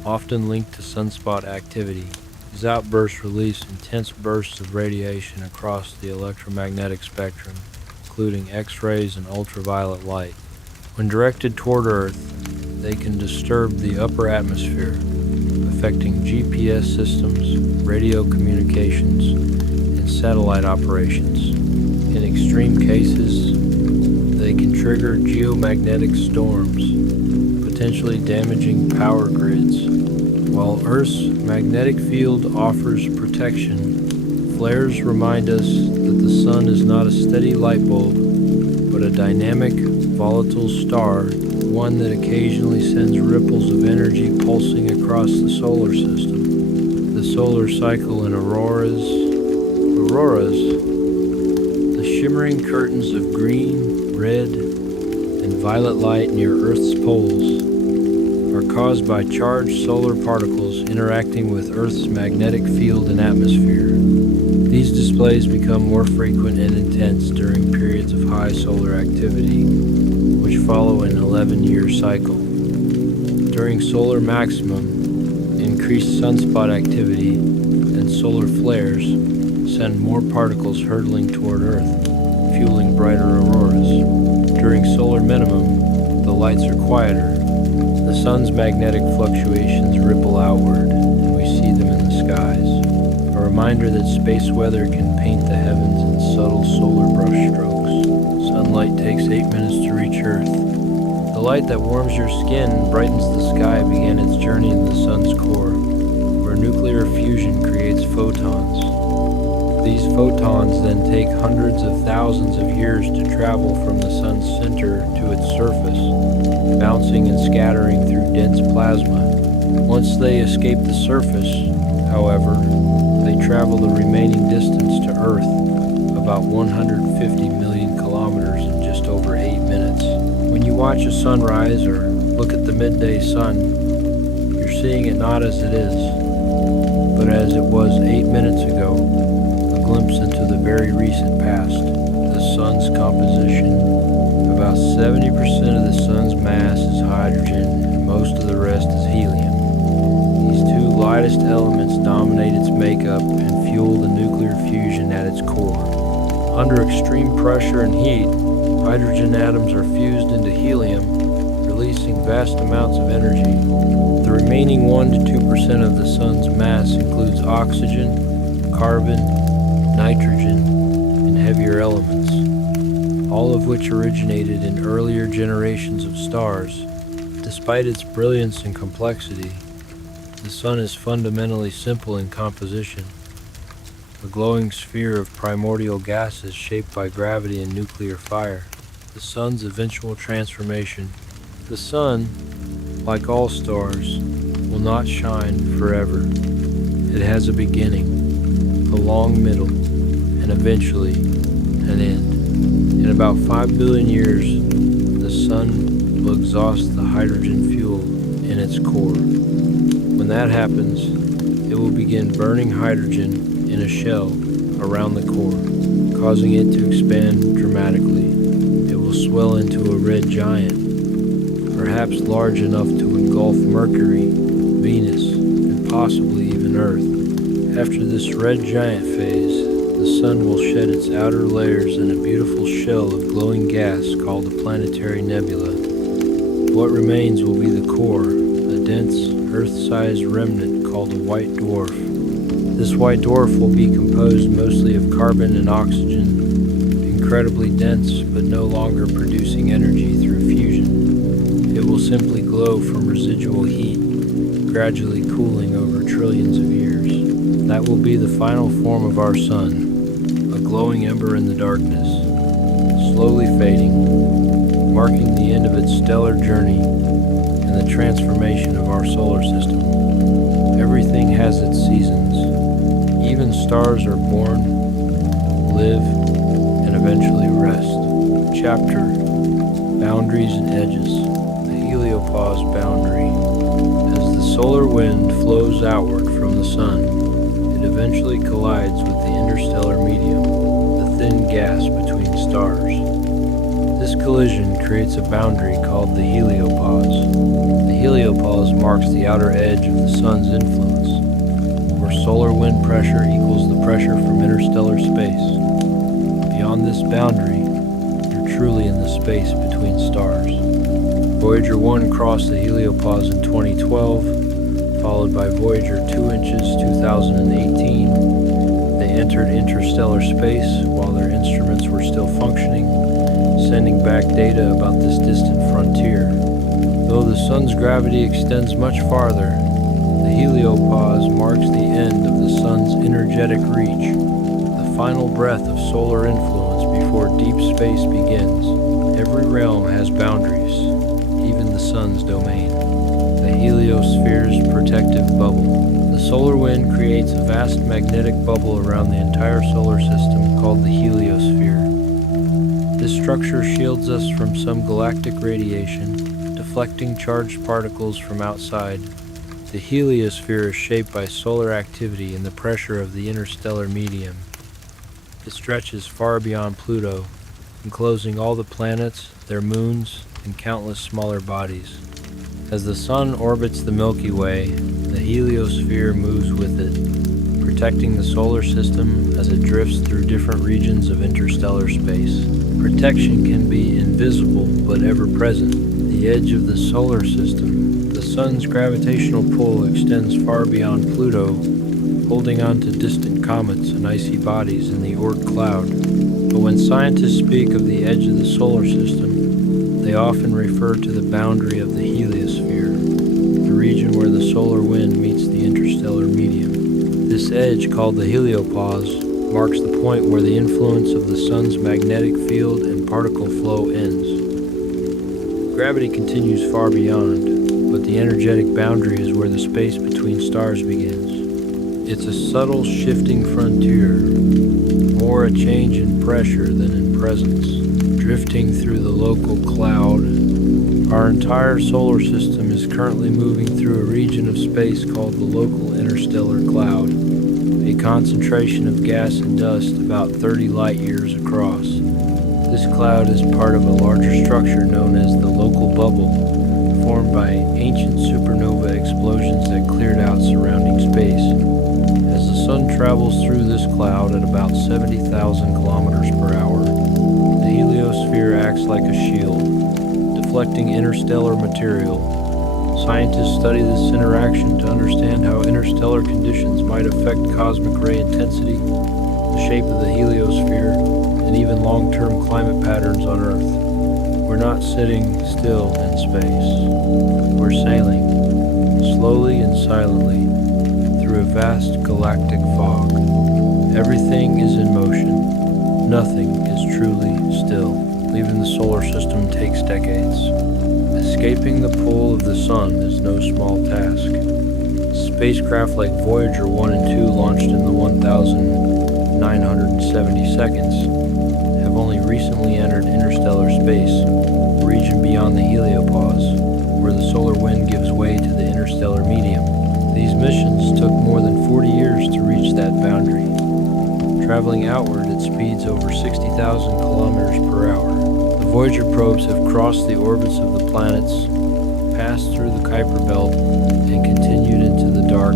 often linked to sunspot activity. These outbursts release intense bursts of radiation across the electromagnetic spectrum, including X-rays and ultraviolet light. When directed toward Earth, they can disturb the upper atmosphere, affecting GPS systems, radio communications, and satellite operations. In extreme cases, they can trigger geomagnetic storms, potentially damaging power grids. While Earth's magnetic field offers protection, flares remind us that the sun is not a steady light bulb, but a dynamic, volatile star, one that occasionally sends ripples of energy pulsing across the solar system. The solar cycle in auroras. Auroras, the shimmering curtains of green, red, and violet light near Earth's poles, are caused by charged solar particles interacting with Earth's magnetic field and atmosphere. These displays become more frequent and intense during periods of high solar activity, which follow an 11-year cycle. During solar maximum, increased sunspot activity and solar flares send more particles hurtling toward Earth, fueling brighter auroras. During solar minimum, the lights are quieter. The sun's magnetic fluctuations ripple outward, and we see them in the skies. A reminder that space weather can paint the heavens in subtle solar brushstrokes. Sunlight takes 8 minutes to reach Earth. The light that warms your skin and brightens the sky began its journey in the sun's core, where nuclear fusion creates photons. These photons then take hundreds of thousands of years to travel from the sun's center to its surface, bouncing and scattering through dense plasma. Once they escape the surface, however, they travel the remaining distance to Earth, about 150 million kilometers in just over 8 minutes. When you watch a sunrise or look at the midday sun, you're seeing it not as it is, but as it was 8 minutes ago, a glimpse into the very recent past. The sun's composition: about 70% of the sun's mass is hydrogen and most of the rest is helium. These two lightest elements dominate its makeup and fuel the nuclear fusion at its core. Under extreme pressure and heat, hydrogen atoms are fused into helium, releasing vast amounts of energy. The remaining 1 to 2% of the sun's mass includes oxygen, carbon, nitrogen, and heavier elements, all of which originated in earlier generations of stars. Despite its brilliance and complexity, the sun is fundamentally simple in composition, a glowing sphere of primordial gases shaped by gravity and nuclear fire. The sun's eventual transformation. The sun, like all stars, will not shine forever. It has a beginning, a long middle, and eventually an end. In about 5 billion years, the sun will exhaust the hydrogen fuel in its core. When that happens, it will begin burning hydrogen in a shell around the core, causing it to expand dramatically. It will swell into a red giant, perhaps large enough to engulf Mercury, Venus, and possibly even Earth. After this red giant phase, the Sun will shed its outer layers in a beautiful shell of glowing gas called a planetary nebula. What remains will be the core, a dense, Earth-sized remnant called a white dwarf. This white dwarf will be composed mostly of carbon and oxygen, incredibly dense but no longer producing energy through fusion. It will simply glow from residual heat, gradually cooling over trillions of years. That will be the final form of our Sun, a glowing ember in the darkness, slowly fading, marking the end of its stellar journey and the transformation of our solar system. Everything has its seasons. Even stars are born, live, and eventually rest. Chapter: Boundaries and Edges. The heliopause boundary. As the solar wind flows outward from the Sun, it eventually collides with the interstellar medium, the thin gas between stars. This collision creates a boundary called the heliopause. The heliopause marks the outer edge of the Sun's influence, where solar wind pressure equals the pressure from interstellar space. Beyond this boundary, you're truly in the space between stars. Voyager 1 crossed the heliopause in 2012, followed by Voyager 2 inches 2018. They entered interstellar space while their instruments were still functioning, sending back data about this distant frontier. Though the Sun's gravity extends much farther, the heliopause marks the end of the Sun's energetic reach, the final breath of solar influence before deep space begins. Every realm has boundaries, even the Sun's domain. The heliosphere's protective bubble. The solar wind creates a vast magnetic bubble around the entire solar system called the heliosphere. This structure shields us from some galactic radiation, deflecting charged particles from outside. The heliosphere is shaped by solar activity and the pressure of the interstellar medium. It stretches far beyond Pluto, enclosing all the planets, their moons, and countless smaller bodies. As the Sun orbits the Milky Way, the heliosphere moves with it, protecting the solar system as it drifts through different regions of interstellar space. Protection can be invisible but ever present. The edge of the solar system. The Sun's gravitational pull extends far beyond Pluto, holding on to distant comets and icy bodies in the Oort cloud. But when scientists speak of the edge of the solar system, they often refer to the boundary of the heliosphere, the region where the solar wind meets the interstellar medium. This edge, called the heliopause, marks the point where the influence of the Sun's magnetic field and particle flow ends. Gravity continues far beyond, but the energetic boundary is where the space between stars begins. It's a subtle shifting frontier, more a change in pressure than in presence, drifting through the local cloud. Our entire solar system is currently moving through a region of space called the local interstellar cloud, a concentration of gas and dust about 30 light years across. This cloud is part of a larger structure known as the local bubble, formed by ancient supernova explosions that cleared out surrounding space. As the Sun travels through this cloud at about 70,000 kilometers per hour, the heliosphere acts like a shield, deflecting interstellar material. Scientists study this interaction to understand how interstellar conditions might affect cosmic ray intensity, the shape of the heliosphere, and even long-term climate patterns on Earth. We're not sitting still in space. We're sailing, slowly and silently, through a vast galactic fog. Everything is in motion. Nothing is truly still. Leaving the solar system takes decades. Escaping the pull of the Sun is no small task. Spacecraft like Voyager 1 and 2, launched in the 1,970 seconds, have only recently entered interstellar space, a region beyond the heliopause, where the solar wind gives way to the interstellar medium. These missions took more than 40 years to reach that boundary. traveling outward at speeds over 60,000 kilometers per hour. The Voyager probes have crossed the orbits of the planets, passed through the Kuiper Belt, and continued into the dark.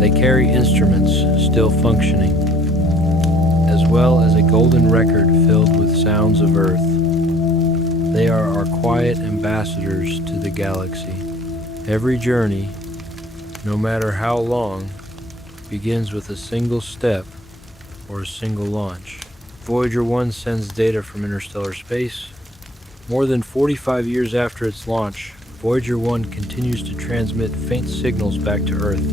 They carry instruments still functioning, as well as a golden record filled with sounds of Earth. They are our quiet ambassadors to the galaxy. Every journey, no matter how long, begins with a single step or a single launch. Voyager 1 sends data from interstellar space. More than 45 years after its launch, Voyager 1 continues to transmit faint signals back to Earth,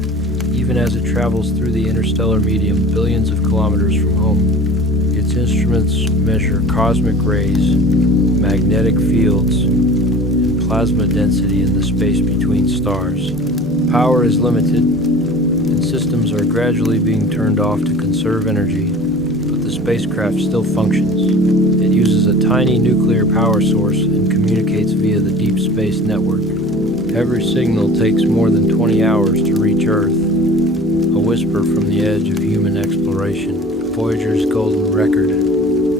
even as it travels through the interstellar medium billions of kilometers from home. Its instruments measure cosmic rays, magnetic fields, and plasma density in the space between stars. Power is limited, and systems are gradually being turned off to conserve energy, but the spacecraft still functions. It uses a tiny nuclear power source and communicates via the deep space network. Every signal takes more than 20 hours to reach Earth, a whisper from the edge of human exploration. Voyager's golden record.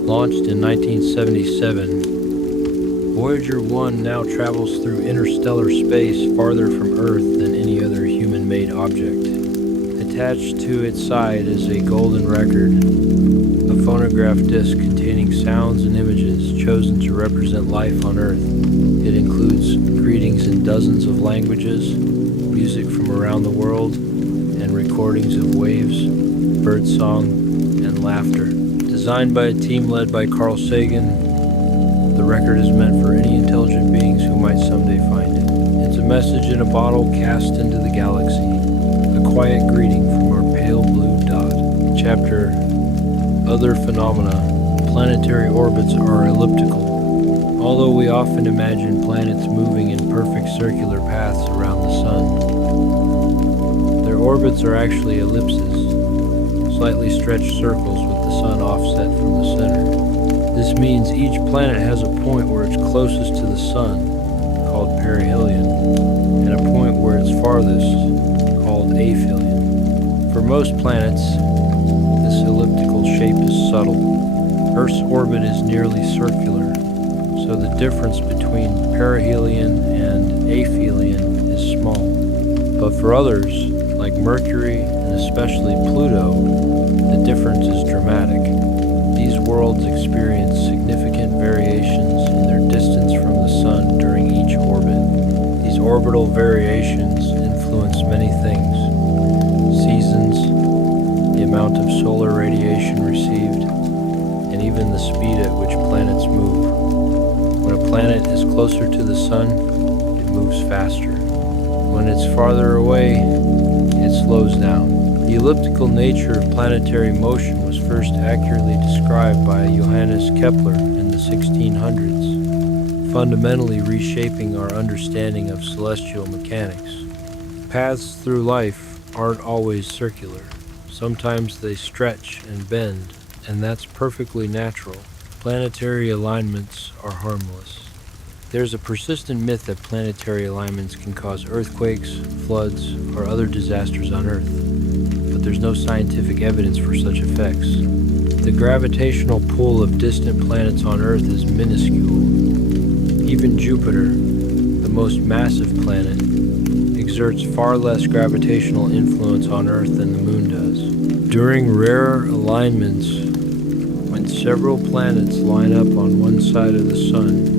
Launched in 1977, Voyager 1 now travels through interstellar space farther from Earth than any other human-made object. Attached to its side is a golden record, a phonograph disc containing sounds and images chosen to represent life on Earth. It includes greetings in dozens of languages, music from around the world, and recordings of waves, birdsong, and laughter. Designed by a team led by Carl Sagan, the record is meant for any intelligent beings who might someday find it. It's a message in a bottle cast into the galaxy, a quiet greeting from our pale blue dot. Chapter Other Phenomena. Planetary orbits are elliptical. Although we often imagine planets moving in perfect circular paths around the sun, their orbits are actually ellipses, slightly stretched circles with the sun offset from the center. This means each planet has a point where it's closest to the sun, called perihelion, and a point where it's farthest, called aphelion. For most planets, this elliptical shape is subtle. Earth's orbit is nearly circular, so the difference between perihelion and aphelion is small. But for others, like Mercury and especially Pluto, the difference is dramatic. These worlds experience significant variations in their distance from the sun during each orbit. These orbital variations influence many things: seasons, the amount of solar radiation received, and even the speed at which planets move. When a planet is closer to the sun, it moves faster. When it's farther away, it slows down. The elliptical nature of planetary motion was first accurately described by Johannes Kepler in the 1600s, fundamentally reshaping our understanding of celestial mechanics. Paths through life aren't always circular. Sometimes they stretch and bend, and that's perfectly natural. Planetary alignments are harmless. There's a persistent myth that planetary alignments can cause earthquakes, floods, or other disasters on Earth, but there's no scientific evidence for such effects. The gravitational pull of distant planets on Earth is minuscule. Even Jupiter, the most massive planet, exerts far less gravitational influence on Earth than the Moon does. During rare alignments, when several planets line up on one side of the Sun,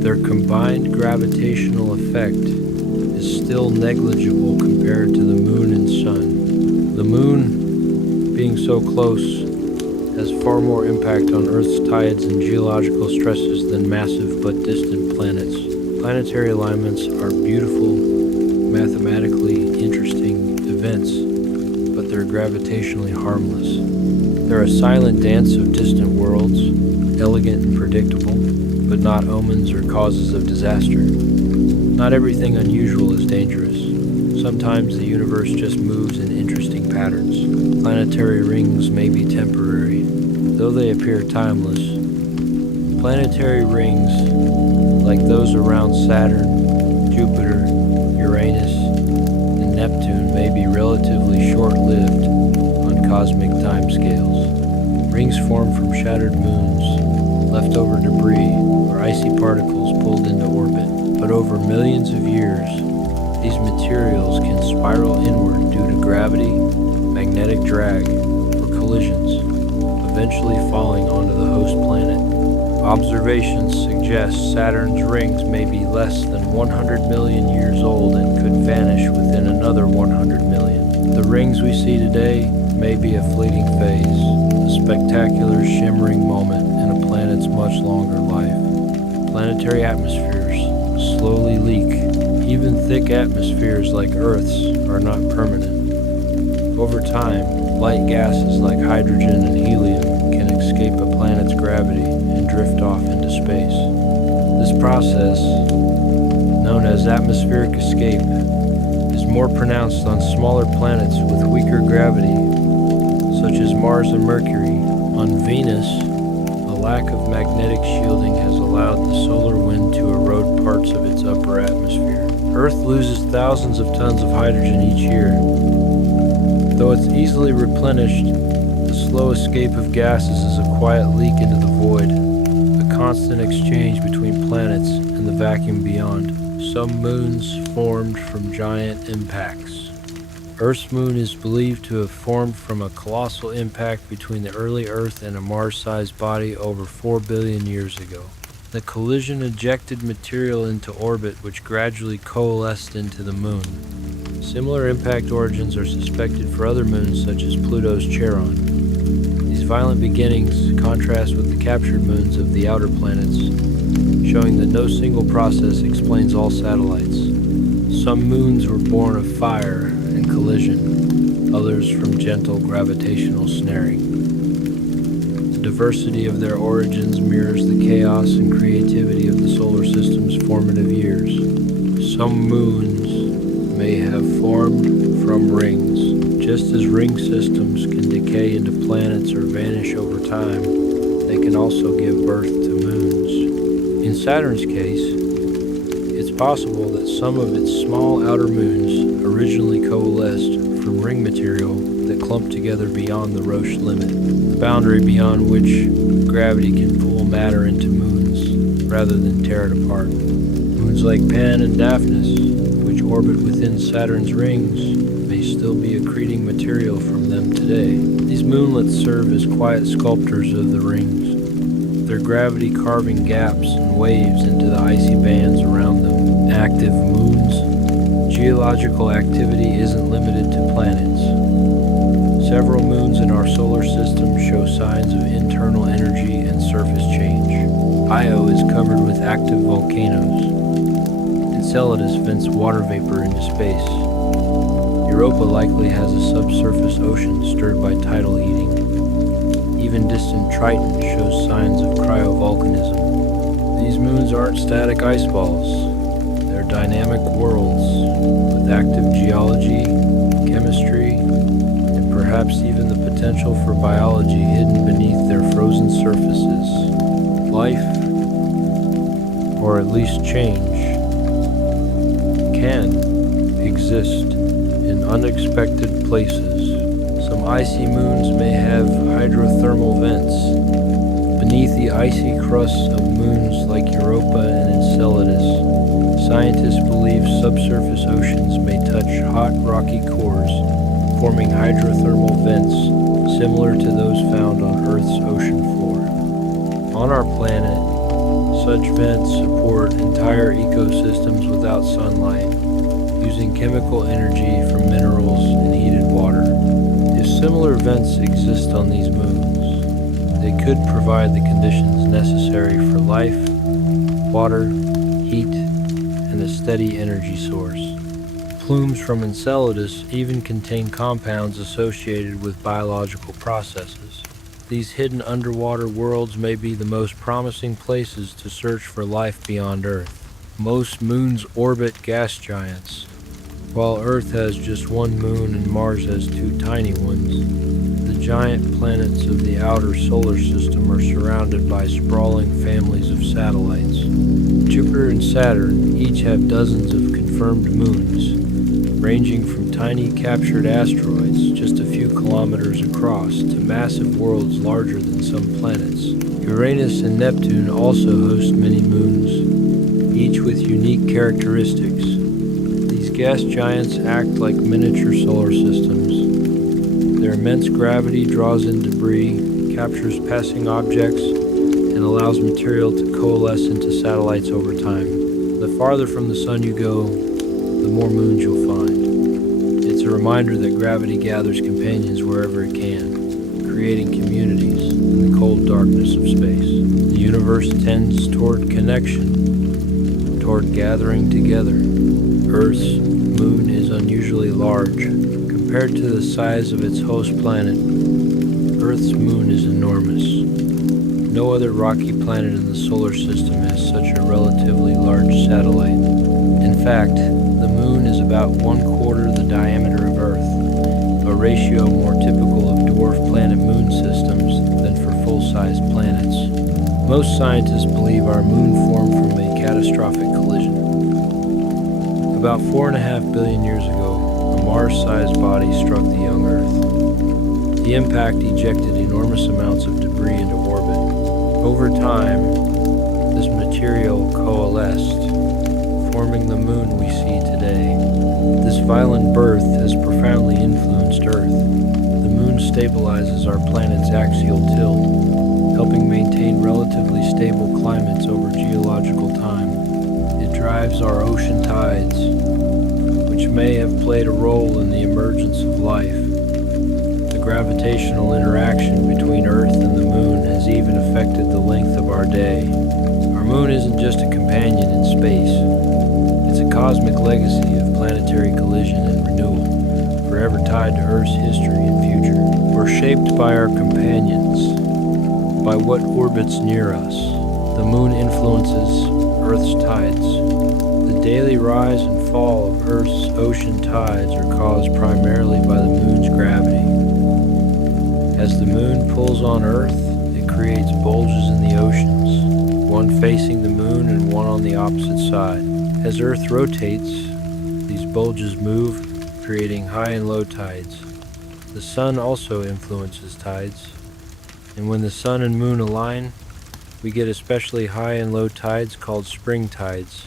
their combined gravitational effect is still negligible compared to the Moon and Sun. The Moon, being so close, has far more impact on Earth's tides and geological stresses than massive but distant planets. Planetary alignments are beautiful, mathematically interesting events, but they're gravitationally harmless. They're a silent dance of distant worlds, elegant and predictable, but not omens or causes of disaster. Not everything unusual is dangerous. Sometimes the universe just moves in interesting patterns. Planetary rings may be temporary, though they appear timeless. Planetary rings, like those around Saturn, Jupiter, Uranus, and Neptune, may be relatively short-lived on cosmic timescales. Rings form from shattered moons, leftover debris, or icy particles pulled into orbit. But over millions of years, these materials can spiral inward due to gravity, magnetic drag, or collisions, eventually falling onto the host planet. Observations suggest Saturn's rings may be less than 100 million years old and could vanish within another 100 million. The rings we see today may be a fleeting phase, a spectacular shimmering moment in a planet's much longer life. Planetary atmospheres slowly leak. Even thick atmospheres like Earth's are not permanent. Over time, light gases like hydrogen and helium can escape a planet's gravity and drift off into space. This process, known as atmospheric escape, is more pronounced on smaller planets with weaker gravity, such as Mars and Mercury. On Venus, a lack of magnetic shielding has allowed the solar wind to erode parts of its upper atmosphere. Earth loses thousands of tons of hydrogen each year. Though it's easily replenished, the slow escape of gases is a quiet leak into the void, a constant exchange between planets and the vacuum beyond. Some moons formed from giant impacts. Earth's moon is believed to have formed from a colossal impact between the early Earth and a Mars-sized body over 4 billion years ago. The collision ejected material into orbit which gradually coalesced into the moon. Similar impact origins are suspected for other moons such as Pluto's Charon. These violent beginnings contrast with the captured moons of the outer planets, showing that no single process explains all satellites. Some moons were born of fire and collision, others from gentle gravitational snaring. The diversity of their origins mirrors the chaos and creativity of the solar system's formative years. Some moons may have formed from rings. Just as ring systems can decay into planets or vanish over time, they can also give birth to moons. In Saturn's case, it's possible that some of its small outer moons originally coalesced from ring material that clumped together beyond the Roche limit, the boundary beyond which gravity can pull matter into moons rather than tear it apart. Moons like Pan and Daphnis, which orbit within Saturn's rings, may still be accreting material from them today. These moonlets serve as quiet sculptors of the rings, their gravity carving gaps and waves into the icy bands around them. Active moons. Geological activity isn't limited to planets. Several moons in our solar system show signs of internal energy and surface change. Io is covered with active volcanoes. Enceladus vents water vapor into space. Europa likely has a subsurface ocean stirred by tidal heating. Even distant Triton shows signs of cryovolcanism. These moons aren't static ice balls. They're dynamic worlds with active geology, chemistry, and perhaps even the potential for biology hidden beneath their frozen surfaces. Life, or at least change, can exist in unexpected places. Some icy moons may have hydrothermal vents. Beneath the icy crusts of moons like Europa and Enceladus, scientists believe subsurface oceans may touch hot rocky cores, forming hydrothermal vents similar to those found on Earth's ocean floor. On our planet, such vents support entire ecosystems without sunlight, using chemical energy from minerals and heated water. If similar vents exist on these moons, they could provide the conditions necessary for life, water, heat, and a steady energy source. Plumes from Enceladus even contain compounds associated with biological processes. These hidden underwater worlds may be the most promising places to search for life beyond Earth. Most moons orbit gas giants. While Earth has just one moon and Mars has two tiny ones, the giant planets of the outer solar system are surrounded by sprawling families of satellites. Jupiter and Saturn each have dozens of confirmed moons, ranging from tiny captured asteroids just a few kilometers across to massive worlds larger than some planets. Uranus and Neptune also host many moons, each with unique characteristics. These gas giants act like miniature solar systems. Their immense gravity draws in debris, captures passing objects, and allows material to coalesce into satellites over time. The farther from the sun you go, the more moons you'll find. It's a reminder that gravity gathers companions wherever it can, creating communities in the cold darkness of space. The universe tends toward connection, toward gathering together. Earth's moon is unusually large. Compared to the size of its host planet, Earth's moon is enormous. No other rocky planet in the solar system has such a relatively large satellite. In fact, the moon is about 1/4 the diameter of Earth, a ratio more typical of dwarf planet-moon systems than for full-sized planets. Most scientists believe our moon formed from a catastrophic collision. About 4.5 billion years ago, a Mars-sized body struck the young Earth. The impact ejected enormous amounts of debris into orbit. Over time, this material coalesced, forming the moon we see today. This violent birth has profoundly influenced Earth. The moon stabilizes our planet's axial tilt, helping maintain relatively stable climates over geological time. It drives our ocean tides, which may have played a role in the emergence of life. The gravitational interaction between Earth and the moon has even affected the length of our day. Our moon isn't just a companion in space. It's a cosmic legacy of planetary collision and renewal, forever tied to Earth's history and future. We're shaped by our companions, by what orbits near us. The moon influences Earth's tides. The daily rise and fall of Earth's ocean tides are caused primarily by the moon's gravity. As the moon pulls on Earth, it creates bulges in the oceans, one facing the moon and one on the opposite side. As Earth rotates, these bulges move, creating high and low tides. The sun also influences tides, and when the sun and moon align, we get especially high and low tides called spring tides.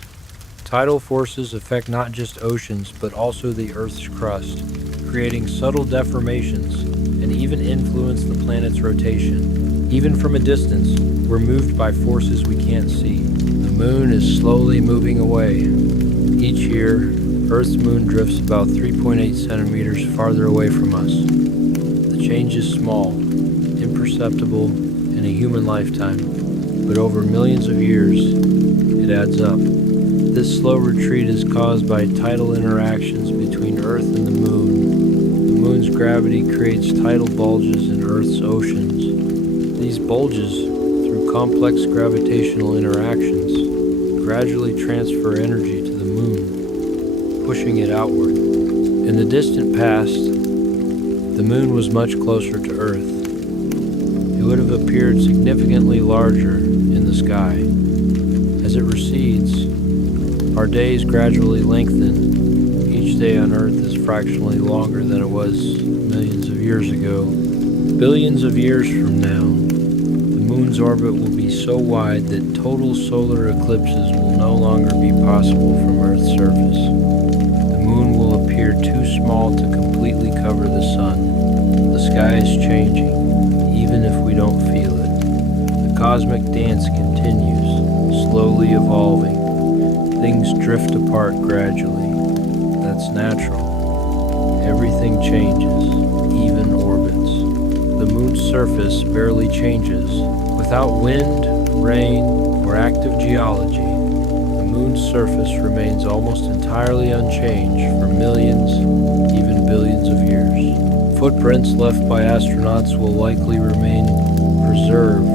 Tidal forces affect not just oceans, but also the Earth's crust, creating subtle deformations and even influence the planet's rotation. Even from a distance, we're moved by forces we can't see. The moon is slowly moving away. Each year, Earth's moon drifts about 3.8 centimeters farther away from us. The change is small, imperceptible in a human lifetime, but over millions of years, it adds up. This slow retreat is caused by tidal interactions between Earth and the moon. The moon's gravity creates tidal bulges in Earth's oceans. These bulges, through complex gravitational interactions, gradually transfer energy to the moon, pushing it outward. In the distant past, the moon was much closer to Earth. It would have appeared significantly larger in the sky. As it recedes, our days gradually lengthen. Each day on Earth is fractionally longer than it was millions of years ago. Billions of years from now, the moon's orbit will be so wide that total solar eclipses will no longer be possible from Earth's surface. The moon will appear too small to completely cover the sun. The sky is changing, even if we don't feel it. The cosmic dance continues, slowly evolving. Things drift apart gradually. That's natural. Everything changes, even orbits. The moon's surface barely changes. Without wind, rain, or active geology, the moon's surface remains almost entirely unchanged for millions, even billions of years. Footprints left by astronauts will likely remain preserved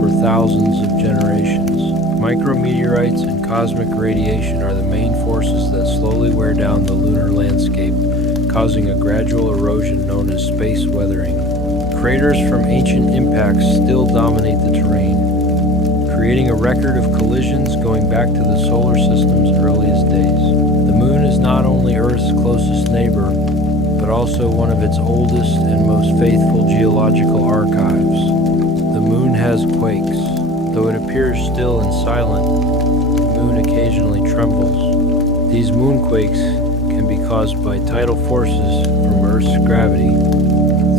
for thousands of generations. Micrometeorites and cosmic radiation are the main forces that slowly wear down the lunar landscape, causing a gradual erosion known as space weathering. Craters from ancient impacts still dominate the terrain, creating a record of collisions going back to the solar system's earliest days. The moon is not only Earth's closest neighbor, but also one of its oldest and most faithful geological archives. The moon has quakes. Though it appears still and silent, the moon occasionally trembles. These moonquakes can be caused by tidal forces from Earth's gravity,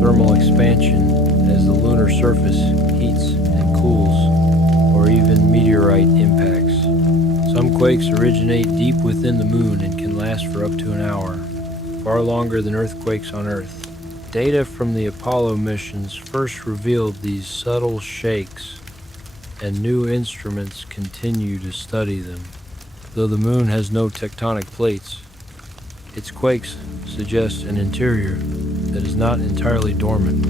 thermal expansion as the lunar surface heats and cools, or even meteorite impacts. Some quakes originate deep within the moon and can last for up to an hour, far longer than earthquakes on Earth. Data from the Apollo missions first revealed these subtle shakes, and new instruments continue to study them. Though the moon has no tectonic plates, its quakes suggest an interior that is not entirely dormant,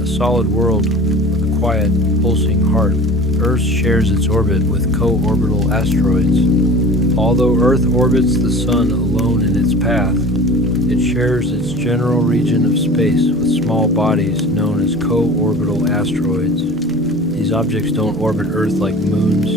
a solid world with a quiet, pulsing heart. Earth shares its orbit with co-orbital asteroids. Although Earth orbits the Sun alone in its path, it shares its general region of space with small bodies known as co-orbital asteroids. These objects don't orbit Earth like moons,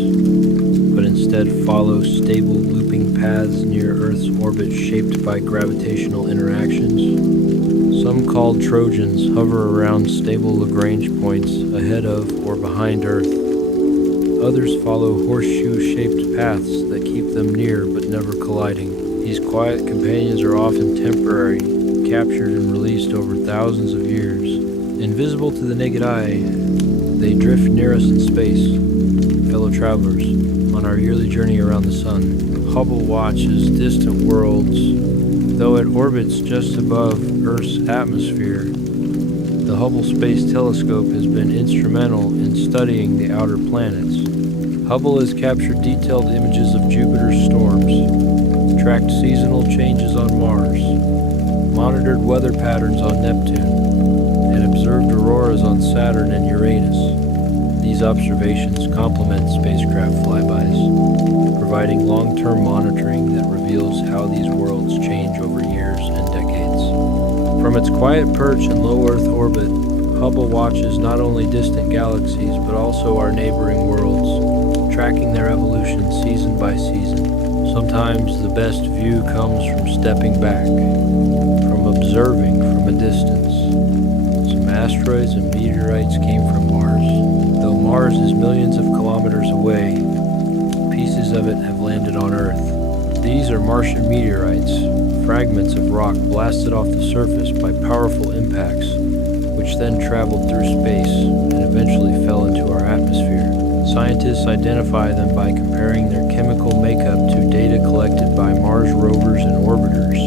but instead follow stable looping paths near Earth's orbit shaped by gravitational interactions. Some, called Trojans, hover around stable Lagrange points ahead of or behind Earth. Others follow horseshoe-shaped paths that keep them near but never colliding. These quiet companions are often temporary, captured and released over thousands of years. Invisible to the naked eye, they drift near us in space, fellow travelers, on our yearly journey around the Sun. Hubble watches distant worlds. Though it orbits just above Earth's atmosphere, the Hubble Space Telescope has been instrumental in studying the outer planets. Hubble has captured detailed images of Jupiter's storms, tracked seasonal changes on Mars, monitored weather patterns on Neptune, and observed auroras on Saturn and Uranus. These observations complement spacecraft flybys, providing long-term monitoring that reveals how these worlds change over years and decades. From its quiet perch in low Earth orbit, Hubble watches not only distant galaxies but also our neighboring worlds, tracking their evolution season by season. Sometimes the best view comes from stepping back, from observing from a distance. Some asteroids and meteorites came from Mars. Though Mars is millions of kilometers away, pieces of it have landed on Earth. These are Martian meteorites, fragments of rock blasted off the surface by powerful impacts, which then traveled through space and eventually fell into our atmosphere. Scientists identify them by comparing their chemical makeup to data collected by Mars rovers and orbiters.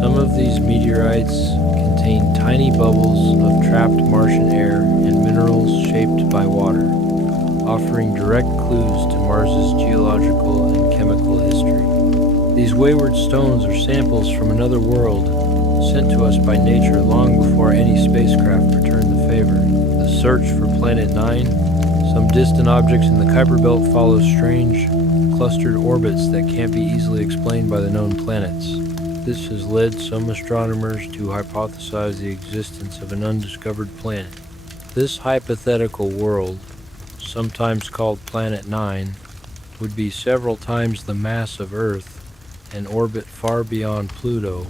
Some of these meteorites contain tiny bubbles of trapped Martian air and minerals shaped by water, offering direct clues to Mars's geological and chemical history. These wayward stones are samples from another world, sent to us by nature long before any spacecraft returned the favor. The search for Planet 9, some distant objects in the Kuiper Belt follow strange, clustered orbits that can't be easily explained by the known planets. This has led some astronomers to hypothesize the existence of an undiscovered planet. This hypothetical world, sometimes called Planet 9, would be several times the mass of Earth and orbit far beyond Pluto,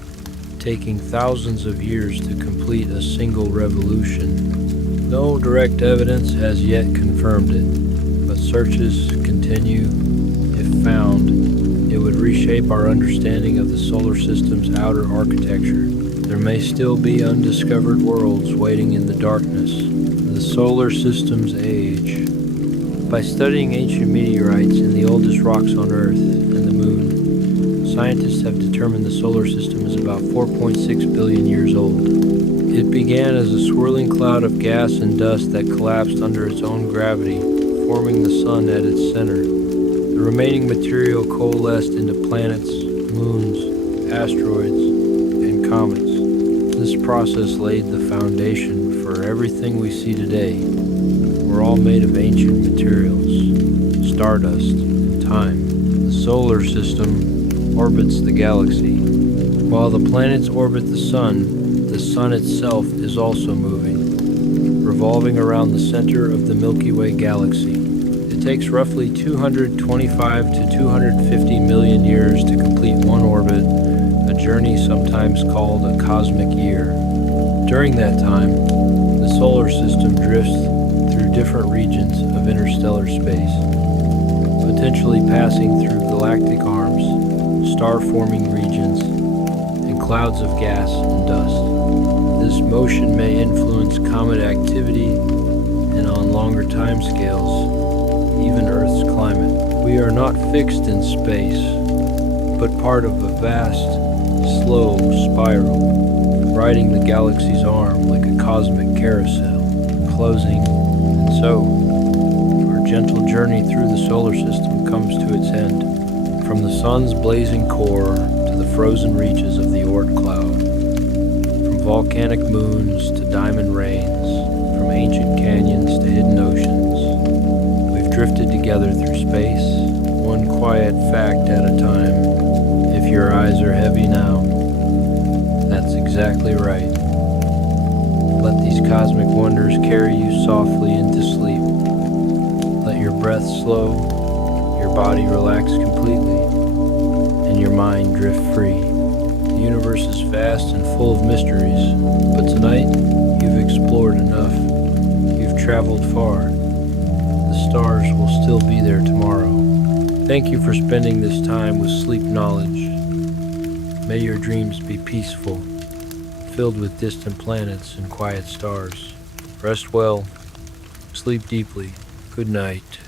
taking thousands of years to complete a single revolution. No direct evidence has yet confirmed it, but searches continue. If found, it would reshape our understanding of the solar system's outer architecture. There may still be undiscovered worlds waiting in the darkness. The solar system's age. By studying ancient meteorites in the oldest rocks on Earth and the Moon, scientists have determined the solar system is about 4.6 billion years old. It began as a swirling cloud of gas and dust that collapsed under its own gravity, forming the Sun at its center. The remaining material coalesced into planets, moons, asteroids, and comets. This process laid the foundation for everything we see today. We're all made of ancient materials, stardust, and time. The solar system orbits the galaxy. While the planets orbit the Sun itself is also moving, revolving around the center of the Milky Way galaxy. Its takes roughly 225 to 250 million years to complete one orbit, a journey sometimes called a cosmic year. During that time, the solar system drifts through different regions of interstellar space, potentially passing through galactic arms, star-forming regions, and clouds of gas and dust. This motion may influence comet activity and, on longer timescales, even Earth's climate. We are not fixed in space, but part of a vast, slow spiral, riding the galaxy's arm like a cosmic carousel, closing, and so, our gentle journey through the solar system comes to its end. From the sun's blazing core to the frozen reaches of the Oort cloud, from volcanic moons to diamond rains, from ancient canyons to hidden oceans, we've drifted together through space, one quiet fact at a time. If your eyes are heavy now, that's exactly right. Let these cosmic wonders carry you softly into sleep. Let your breath slow, your body relax completely, and your mind drift free. The universe is vast and full of mysteries, but tonight you've explored enough. You've traveled far. The stars will still be there tomorrow. Thank you for spending this time with Sleep Knowledge. May your dreams be peaceful, filled with distant planets and quiet stars. Rest well, sleep deeply. Good night.